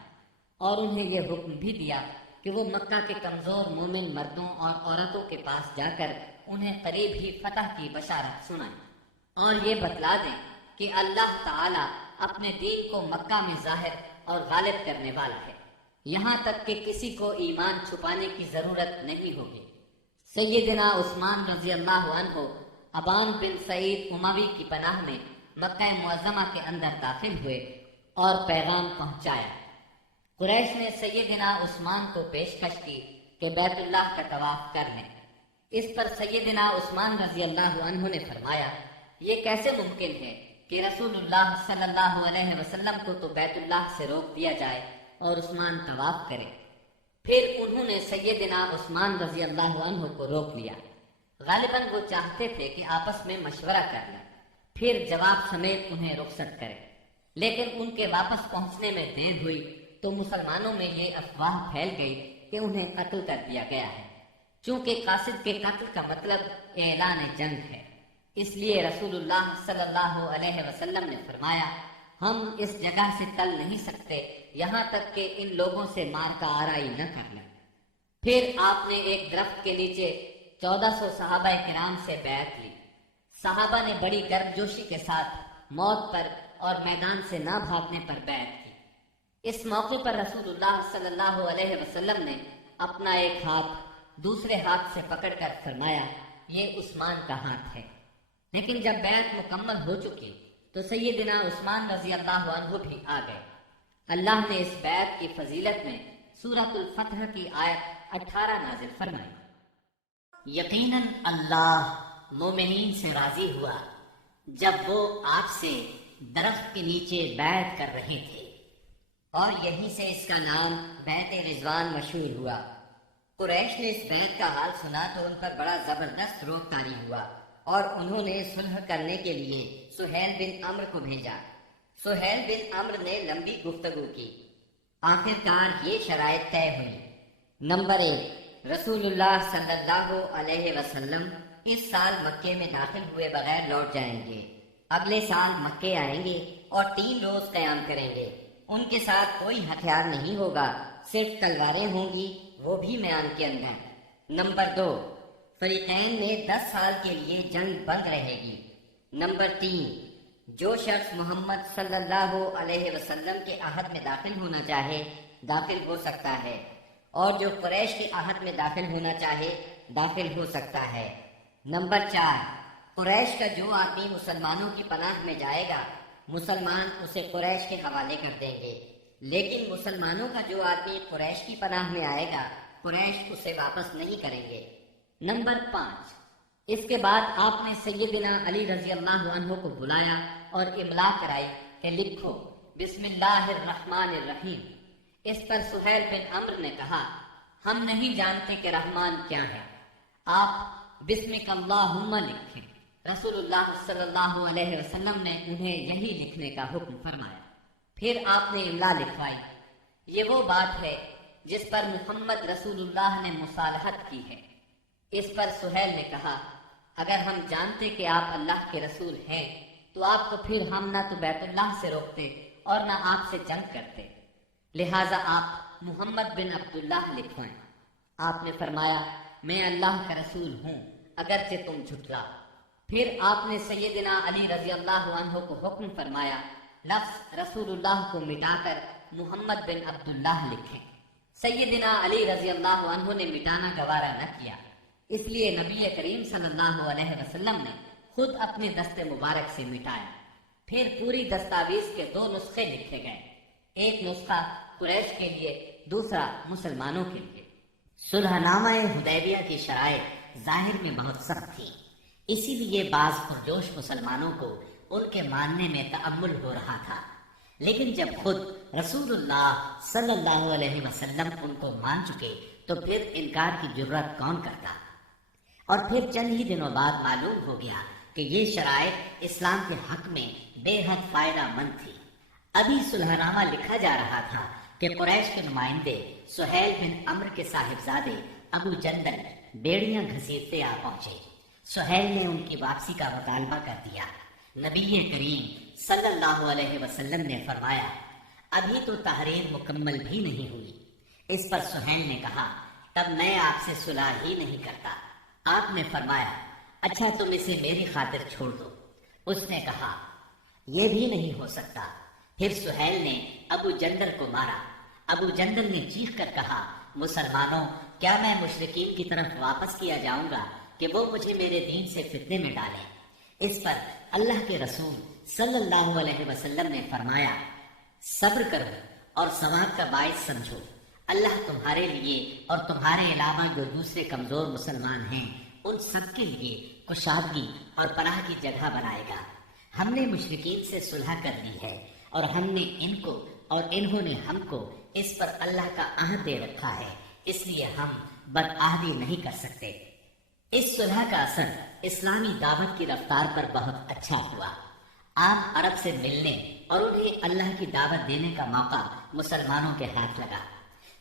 اور انہیں یہ حکم بھی دیا کہ وہ مکہ کے کمزور مومن مردوں اور عورتوں کے پاس جا کر انہیں قریب ہی فتح کی بشارت سنائیں اور یہ بتلا دیں کہ اللہ تعالی اپنے دین کو مکہ میں ظاہر اور غالب کرنے والا ہے، یہاں تک کہ کسی کو ایمان چھپانے کی ضرورت نہیں ہوگی۔ سیدنا عثمان رضی اللہ عنہ ابان بن سعید اموی کی پناہ میں مکہ معظمہ کے اندر داخل ہوئے اور پیغام پہنچایا۔ قریش نے سیدنا عثمان کو پیشکش کی کہ بیت اللہ کا طواف کر لیں۔ اس پر سیدنا عثمان رضی اللہ عنہ نے فرمایا، یہ کیسے ممکن ہے کہ رسول اللہ صلی اللہ علیہ وسلم کو تو بیت اللہ سے روک دیا جائے اور عثمان طواف کرے۔ پھر انہوں نے سیدنا عثمان رضی اللہ عنہ کو روک لیا۔ غالباً وہ چاہتے تھے کہ آپس میں مشورہ کر لیں، پھر جواب سمیت انہیں رخصت کرے، لیکن ان کے واپس پہنچنے میں دیر ہوئی تو مسلمانوں میں یہ افواہ پھیل گئی کہ انہیں قتل کر دیا گیا ہے۔ چونکہ قاصد کے قتل کا مطلب اعلان جنگ ہے، اس لیے رسول اللہ صلی اللہ علیہ وسلم نے فرمایا، ہم اس جگہ سے ٹل نہیں سکتے یہاں تک کہ ان لوگوں سے مار کا آرائی نہ کر لیں۔ پھر آپ نے ایک درخت کے نیچے 1400 صحابہ کرام سے بیعت لی۔ صحابہ نے بڑی گرمجوشی کے ساتھ موت پر اور میدان سے نہ بھاگنے پر بیعت کی۔ اس موقع پر رسول اللہ صلی اللہ علیہ وسلم نے اپنا ایک ہاتھ دوسرے ہاتھ سے پکڑ کر فرمایا، یہ عثمان کا ہاتھ ہے۔ لیکن جب بیعت مکمل ہو چکی تو سیدنا عثمان رضی اللہ عنہ بھی آ گئے۔ اللہ نے اس بیعت کی فضیلت میں سورۃ الفتح کی آیت 18 نازل فرمائی۔ یقیناً اللہ مومنین سے راضی ہوا جب وہ آپ سے درخت کے نیچے بیعت کر رہے تھے، اور یہیں سے اس کا نام بیعت رضوان مشہور ہوا۔ قریش نے اس بیعت کا حال سنا تو ان پر بڑا زبردست روب طاری ہوا اور انہوں نے صلح کرنے کے لیے سہیل بن عمرو کو بھیجا۔ سہیل بن عمرو نے لمبی گفتگو کی۔ آخرکار یہ شرائط طے ہوئی۔ نمبر 1، رسول اللہ صلی اللہ علیہ وسلم اس سال مکے میں داخل ہوئے بغیر لوٹ جائیں گے، اگلے سال مکے آئیں گے اور 3 روز قیام کریں گے۔ ان کے ساتھ کوئی ہتھیار نہیں ہوگا، صرف تلواریں ہوں گی، وہ بھی میان کے اندر۔ نمبر 2، فریقین میں 10 سال کے لیے جنگ بند رہے گی۔ نمبر 3، جو شخص محمد صلی اللہ علیہ وسلم کے عہد میں داخل ہونا چاہے داخل ہو سکتا ہے، اور جو قریش کے عہد میں داخل ہونا چاہے داخل ہو سکتا ہے۔ نمبر 4، قریش کا جو آدمی مسلمانوں کی پناہ میں جائے گا مسلمان اسے قریش کے حوالے کر دیں گے، لیکن مسلمانوں کا جو آدمی قریش کی پناہ میں آئے گا قریش اسے واپس نہیں کریں گے۔ نمبر 5، اس کے بعد آپ نے سیدنا علی رضی اللہ عنہ کو بلایا اور املا کرائی کہ لکھو بسم اللہ الرحمن الرحیم۔ اس پر سہیل بن عمرو نے کہا، ہم نہیں جانتے کہ رحمان کیا ہے، آپ بسمک اللہم لکھیں۔ رسول اللہ صلی اللہ علیہ وسلم نے انہیں یہی لکھنے کا حکم فرمایا۔ پھر آپ نے املا لکھوائی۔ یہ وہ بات ہے جس پر محمد رسول اللہ نے مصالحت کی ہے۔ اس پر سہیل نے کہا، اگر ہم جانتے کہ آپ اللہ کے رسول ہیں تو آپ کو پھر ہم نہ تو بیت اللہ سے روکتے اور نہ آپ سے جنگ کرتے، لہٰذا آپ محمد بن عبداللہ لکھوائیں۔ آپ نے فرمایا، میں اللہ کا رسول ہوں اگرچہ تم جھٹلاؤ۔ پھر آپ نے سیدنا علی رضی اللہ عنہ کو حکم فرمایا لفظ رسول اللہ کو مٹا کر محمد بن عبداللہ لکھیں۔ سیدنا علی رضی اللہ عنہ نے مٹانا گوارا نہ کیا، اس لیے نبی کریم صلی اللہ علیہ وسلم نے خود اپنے دست مبارک سے مٹایا۔ پھر پوری دستاویز کے 2 نسخے لکھے گئے، ایک نسخہ قریش کے لیے، دوسرا مسلمانوں کے لیے۔ صلح نامہ حدیبیہ کی شرائط ظاہر میں بہت سخت تھی، اسی لیے بعض پرجوش مسلمانوں کو ان کے ماننے میں تأمل ہو رہا تھا، لیکن جب خود رسول اللہ صلی اللہ علیہ وسلم ان کو مان چکے تو پھر انکار کی جرات کون کرتا؟ اور پھر چند ہی دنوں بعد معلوم ہو گیا کہ یہ شرائط اسلام کے حق میں بے حد فائدہ مند تھی۔ ابھی صلح نامہ لکھا جا رہا تھا کہ قریش کے نمائندے سہیل بن عمرو کے صاحبزادے ابو جندل بیڑیاں گھسیٹتے آ پہنچے۔ سہیل نے ان کی واپسی کا مطالبہ کر دیا۔ نبی کریم صلی اللہ علیہ وسلم نے فرمایا ابھی تو تحریر مکمل بھی نہیں ہوئی۔ اس پر سہیل نے کہا تب میں آپ سے صلح ہی نہیں کرتا۔ آپ نے فرمایا اچھا تم اسے میری خاطر چھوڑ دو۔ اس نے کہا یہ بھی نہیں ہو سکتا۔ پھر سہیل نے ابو جندل کو مارا۔ ابو جندل نے چیخ کر کہا مسلمانوں، کیا میں مشرکین کی طرف واپس کیا جاؤں گا کہ وہ مجھے میرے دین سے فتنے میں ڈالیں؟ اس پر اللہ کے رسول صلی اللہ علیہ وسلم نے فرمایا صبر کرو اور ثواب کا باعث سمجھو، اللہ تمہارے لیے اور تمہارے علاوہ جو دوسرے کمزور مسلمان ہیں ان سب کے لیے کشادگی اور پناہ کی جگہ بنائے گا۔ ہم نے مشرکین سے صلح کر لی ہے اور ہم نے ان کو اور انہوں نے ہم کو اس پر اللہ کا عہد دے رکھا ہے، اس لیے ہم بدعہدی نہیں کر سکتے۔ اس صلح کا اثر اسلامی دعوت کی رفتار پر بہت اچھا ہوا۔ عام عرب سے ملنے اور انہیں اللہ کی دعوت دینے کا موقع مسلمانوں کے ہاتھ لگا،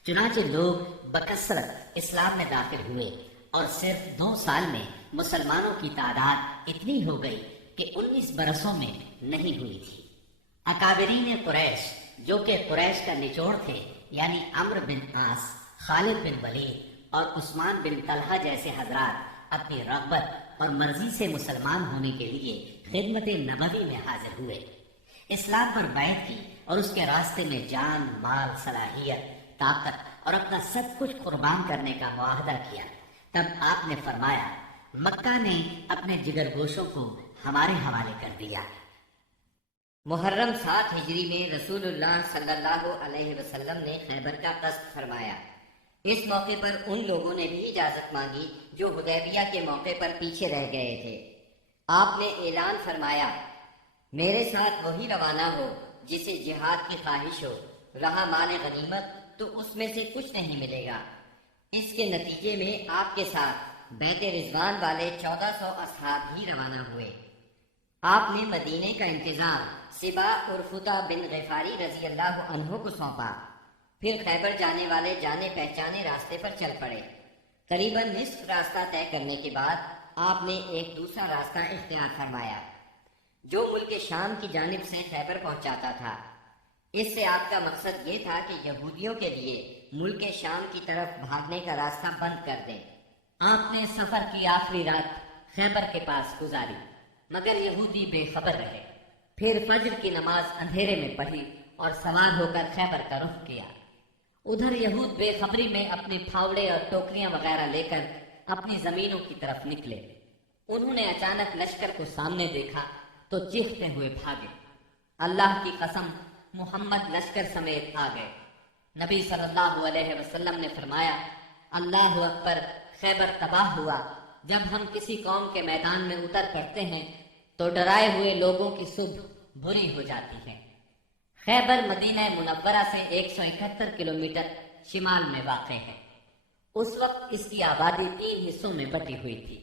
چنانچہ لوگ بکثرت اسلام میں داخل ہوئے اور صرف 2 سال میں مسلمانوں کی تعداد اتنی ہو گئی کہ 19 برسوں میں نہیں ہوئی تھی۔ اکابرین قریش جو کہ قریش کا نچوڑ تھے، یعنی عمرو بن عاص، خالد بن ولید اور عثمان بن طلحہ جیسے حضرات اپنی رغبت اور مرضی سے مسلمان ہونے کے لیے خدمت نبوی میں حاضر ہوئے، اسلام پر بیعت کی اور اس کے راستے میں جان، مال، صلاحیت، طاقت اور اپنا سب کچھ قربان کرنے کا معاہدہ کیا۔ تب آپ نے فرمایا مکہ نے اپنے جگر گوشوں کو ہمارے حوالے کر دیا۔ محرم 7 ہجری میں رسول اللہ صلی اللہ علیہ وسلم نے خیبر کا قصد فرمایا۔ اس موقع پر ان لوگوں نے بھی اجازت مانگی جو حدیبیہ کے موقع پر پیچھے رہ گئے تھے۔ آپ نے اعلان فرمایا میرے ساتھ وہی روانہ ہو جسے جہاد کی خواہش ہو، رہا مال غنیمت تو اس میں سے کچھ نہیں ملے گا۔ اس کے نتیجے میں آپ کے ساتھ بیت رضوان والے 1400 اصحاب ہی روانہ ہوئے۔ آپ نے مدینے کا انتظام سبا اور فتح بن غفاری رضی اللہ عنہ کو سونپا۔ پھر خیبر جانے والے جانے پہچانے راستے پر چل پڑے۔ قریباً نصف راستہ طے کرنے کے بعد آپ نے ایک دوسرا راستہ اختیار فرمایا جو ملک شام کی جانب سے خیبر پہنچاتا تھا۔ اس سے آپ کا مقصد یہ تھا کہ یہودیوں کے لیے ملک شام کی طرف بھاگنے کا راستہ بند کر دیں۔ آپ نے سفر کی آخری رات خیبر کے پاس گزاری، مگر یہودی بے خبر رہے۔ پھر فجر کی نماز اندھیرے میں پڑھی اور سوار ہو کر خیبر کا رخ کیا۔ ادھر یہود بے خبری میں اپنے پھاوڑے اور ٹوکریاں وغیرہ لے کر اپنی زمینوں کی طرف نکلے۔ انہوں نے اچانک لشکر کو سامنے دیکھا تو چیختے ہوئے بھاگے۔ اللہ کی قسم، محمد لشکر سمیت آ گئے۔ نبی صلی اللہ علیہ وسلم نے فرمایا اللہ اکبر، خیبر تباہ ہوا۔ جب ہم کسی قوم کے میدان میں اتر پڑتے ہیں تو ڈرائے ہوئے لوگوں کی صبح بری ہو جاتی ہے۔ خیبر مدینہ منورہ سے 171 کلومیٹر شمال میں واقع ہے۔ اس وقت اس کی آبادی 3 حصوں میں بٹی ہوئی تھی،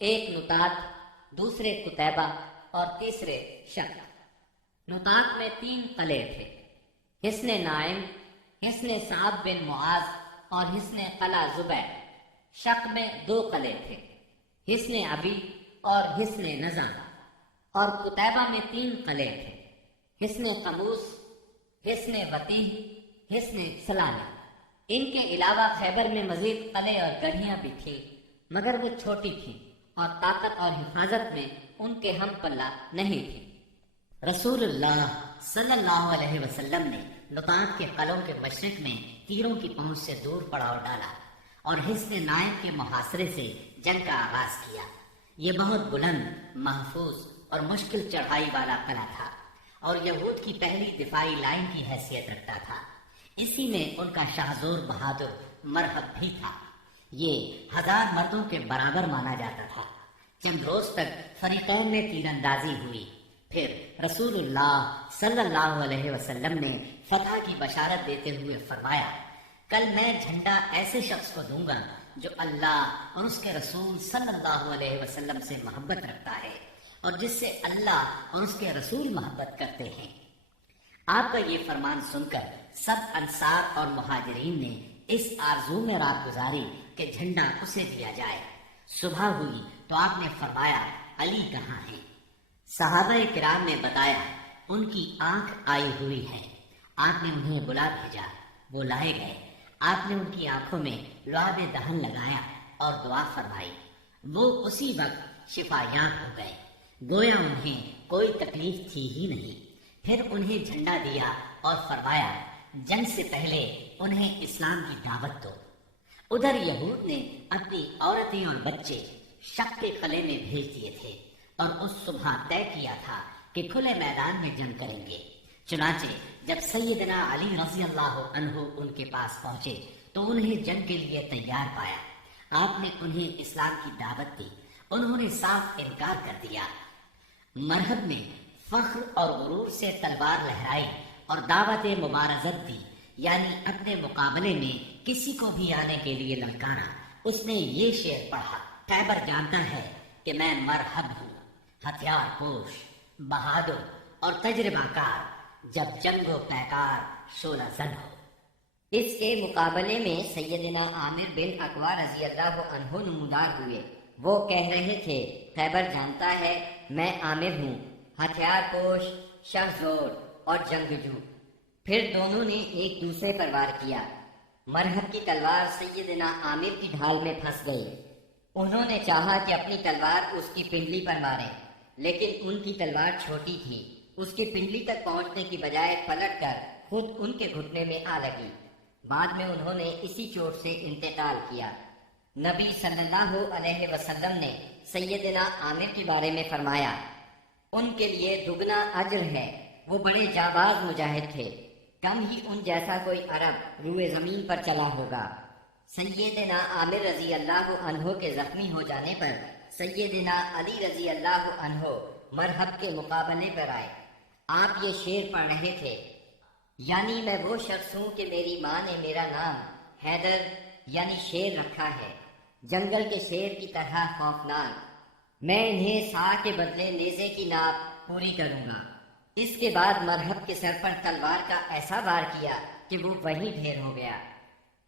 ایک نطاط، دوسرے قتیبہ اور تیسرے شق۔ نطاط میں 3 قلعے تھے، حصن نائم، حصن صعب بن معاذ اور حصن قلعہ زبیر۔ شق میں 2 قلعے تھے، حصن ابی اور حصن نظام، اور قتیبہ میں 3 قلعے تھے، حصن قموس، حصن وطیح، حصن سلانہ۔ ان کے علاوہ خیبر میں مزید قلعے اور گڑھیاں بھی تھیں، مگر وہ چھوٹی تھیں اور طاقت اور حفاظت میں ان کے ہم پلہ نہیں تھے۔ رسول اللہ صلی اللہ علیہ وسلم نے لطاف کے قلعوں کے مشرق میں تیروں کی پہنچ سے دور پڑاؤ ڈالا اور حصن نائب کے محاصرے سے جنگ کا آغاز کیا۔ یہ بہت بلند، محفوظ اور مشکل چڑھائی والا قلعہ تھا اور یہود کی پہلی دفاعی لائن کی حیثیت رکھتا تھا۔ اسی میں ان کا شاہزور بہادر مرحب بھی تھا۔ یہ 1000 مردوں کے برابر مانا جاتا تھا۔ چند روز تک فریقین میں تیر اندازی ہوئی، پھر رسول اللہ صلی اللہ علیہ وسلم نے فتح کی بشارت دیتے ہوئے فرمایا، کل میں جھنڈا ایسے شخص کو دوں گا جو اللہ اور اس کے رسول صلی اللہ علیہ وسلم سے محبت رکھتا ہے اور جس سے اللہ اور اس کے رسول محبت کرتے ہیں۔ آپ کا یہ فرمان سن کر سب انصار اور مہاجرین نے اس آرزو میں رات گزاری کہ جھنڈا اسے دیا جائے۔ صبح ہوئی تو آپ نے فرمایا، علی کہاں ہے؟ صحابہ کرام نے بتایا، ان کی آنکھ آئی ہوئی ہے۔ آپ نے انہیں بلا بھیجا، وہ لائے گئے۔ آپ نے ان کی آنکھوں میں لعاب دہن لگایا اور دعا فرمائی۔ وہ اسی وقت شفا یاب ہو گئے، گویا انہیں کوئی تکلیف تھی ہی نہیں۔ پھر انہیں جھنڈا دیا اور فرمایا، جنگ سے پہلے انہیں اسلام کی دعوت دو۔ ادھر یہود نے اپنی عورتیں اور بچے شق کے قلعے میں بھیج دیے تھے اور اس صبح طے کیا تھا کہ کھلے میدان میں جنگ کریں گے۔ چنانچہ جب سیدنا علی رضی اللہ عنہ ان کے پاس پہنچے تو انہیں جنگ کے لیے تیار پایا۔ آپ نے انہیں اسلام کی دعوت دی، انہوں نے صاف انکار کر دیا۔ مرحب نے فخر اور غرور سے تلوار لہرائی اور دعوت مبارزت دی، یعنی اپنے مقابلے میں کسی کو بھی آنے کے لیے للکارا۔ اس نے یہ شعر پڑھا، خیبر جانتا ہے کہ میں مرحب ہوں، ہتھیار پوش، بہادر اور تجربہ کار، جب جنگ و پیکار شعلہ زن ہو۔ اس کے مقابلے میں سیدنا عامر بن اقوا رضی اللہ عنہ نمودار ہوئے۔ وہ کہہ رہے تھے، خیبر جانتا ہے میں عامر ہوں، ہتھیار پوش، شہزور اور جنگجو۔ پھر دونوں نے ایک دوسرے پر وار کیا۔ مرحب کی تلوار سیدنا عامر کی ڈھال میں پھنس گئی۔ انہوں نے چاہا کہ اپنی تلوار اس کی پنڈلی پر مارے، لیکن ان کی تلوار چھوٹی تھی، اس کی پنڈلی تک پہنچنے کی بجائے پلٹ کر خود ان کے گھٹنے میں آ لگی۔ بعد میں انہوں نے اسی چوٹ سے انتقال کیا۔ نبی صلی اللہ علیہ وسلم نے سیدنا عامر کے بارے میں فرمایا، ان کے لیے دگنا اجر ہے، وہ بڑے جانباز مجاہد تھے، کم ہی ان جیسا کوئی عرب روئے زمین پر چلا ہوگا۔ سیدنا عامر رضی اللہ عنہ کے زخمی ہو جانے پر سیدنا علی رضی اللہ عنہ مرحب کے مقابلے پر آئے۔ آپ یہ شعر پڑھ رہے تھے، یعنی میں وہ شخص ہوں کہ میری ماں نے میرا نام حیدر یعنی شیر رکھا ہے، جنگل کے شیر کی طرح خوفناک، میں انہیں سا کے بدلے نیزے کی ناپ پوری کروں گا۔ اس کے بعد مرحب کے سر پر تلوار کا ایسا وار کیا کہ وہ وہیں ڈھیر ہو گیا۔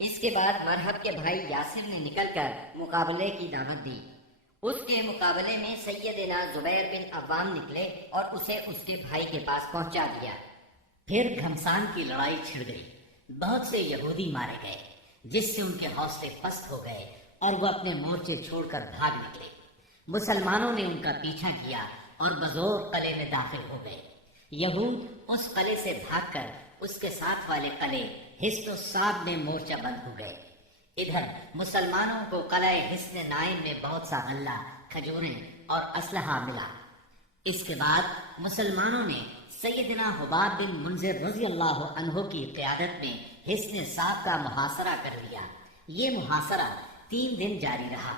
اس کے بعد مرحب کے بھائی یاسر نے نکل کر مقابلے کی دعوت دی۔ اس کے مقابلے میں سیدنا زبیر بن عوام نکلے اور اسے اس کے بھائی کے پاس پہنچا دیا۔ پھر گھمسان کی لڑائی چھڑ گئی، بہت سے یہودی مارے گئے، جس سے ان کے حوصلے پست ہو گئے اور وہ اپنے مورچے چھوڑ کر بھاگ نکلے۔ مسلمانوں نے ان کا پیچھا کیا اور بزور قلعے میں داخل ہو گئے۔ یہود اس قلعے سے بھاگ کر اس کے ساتھ والے قلعے حصن و صاب میں مورچہ بند ہو گئے۔ ادھر مسلمانوں کو قلعہ حصن نائم میں بہت سا غلہ، کھجوریں اور اسلحہ ملا۔ اس کے بعد مسلمانوں نے سیدنا حباب بن منذر رضی اللہ عنہ کی قیادت میں حصن صاب کا محاصرہ کر لیا۔ یہ محاصرہ 3 دن جاری رہا۔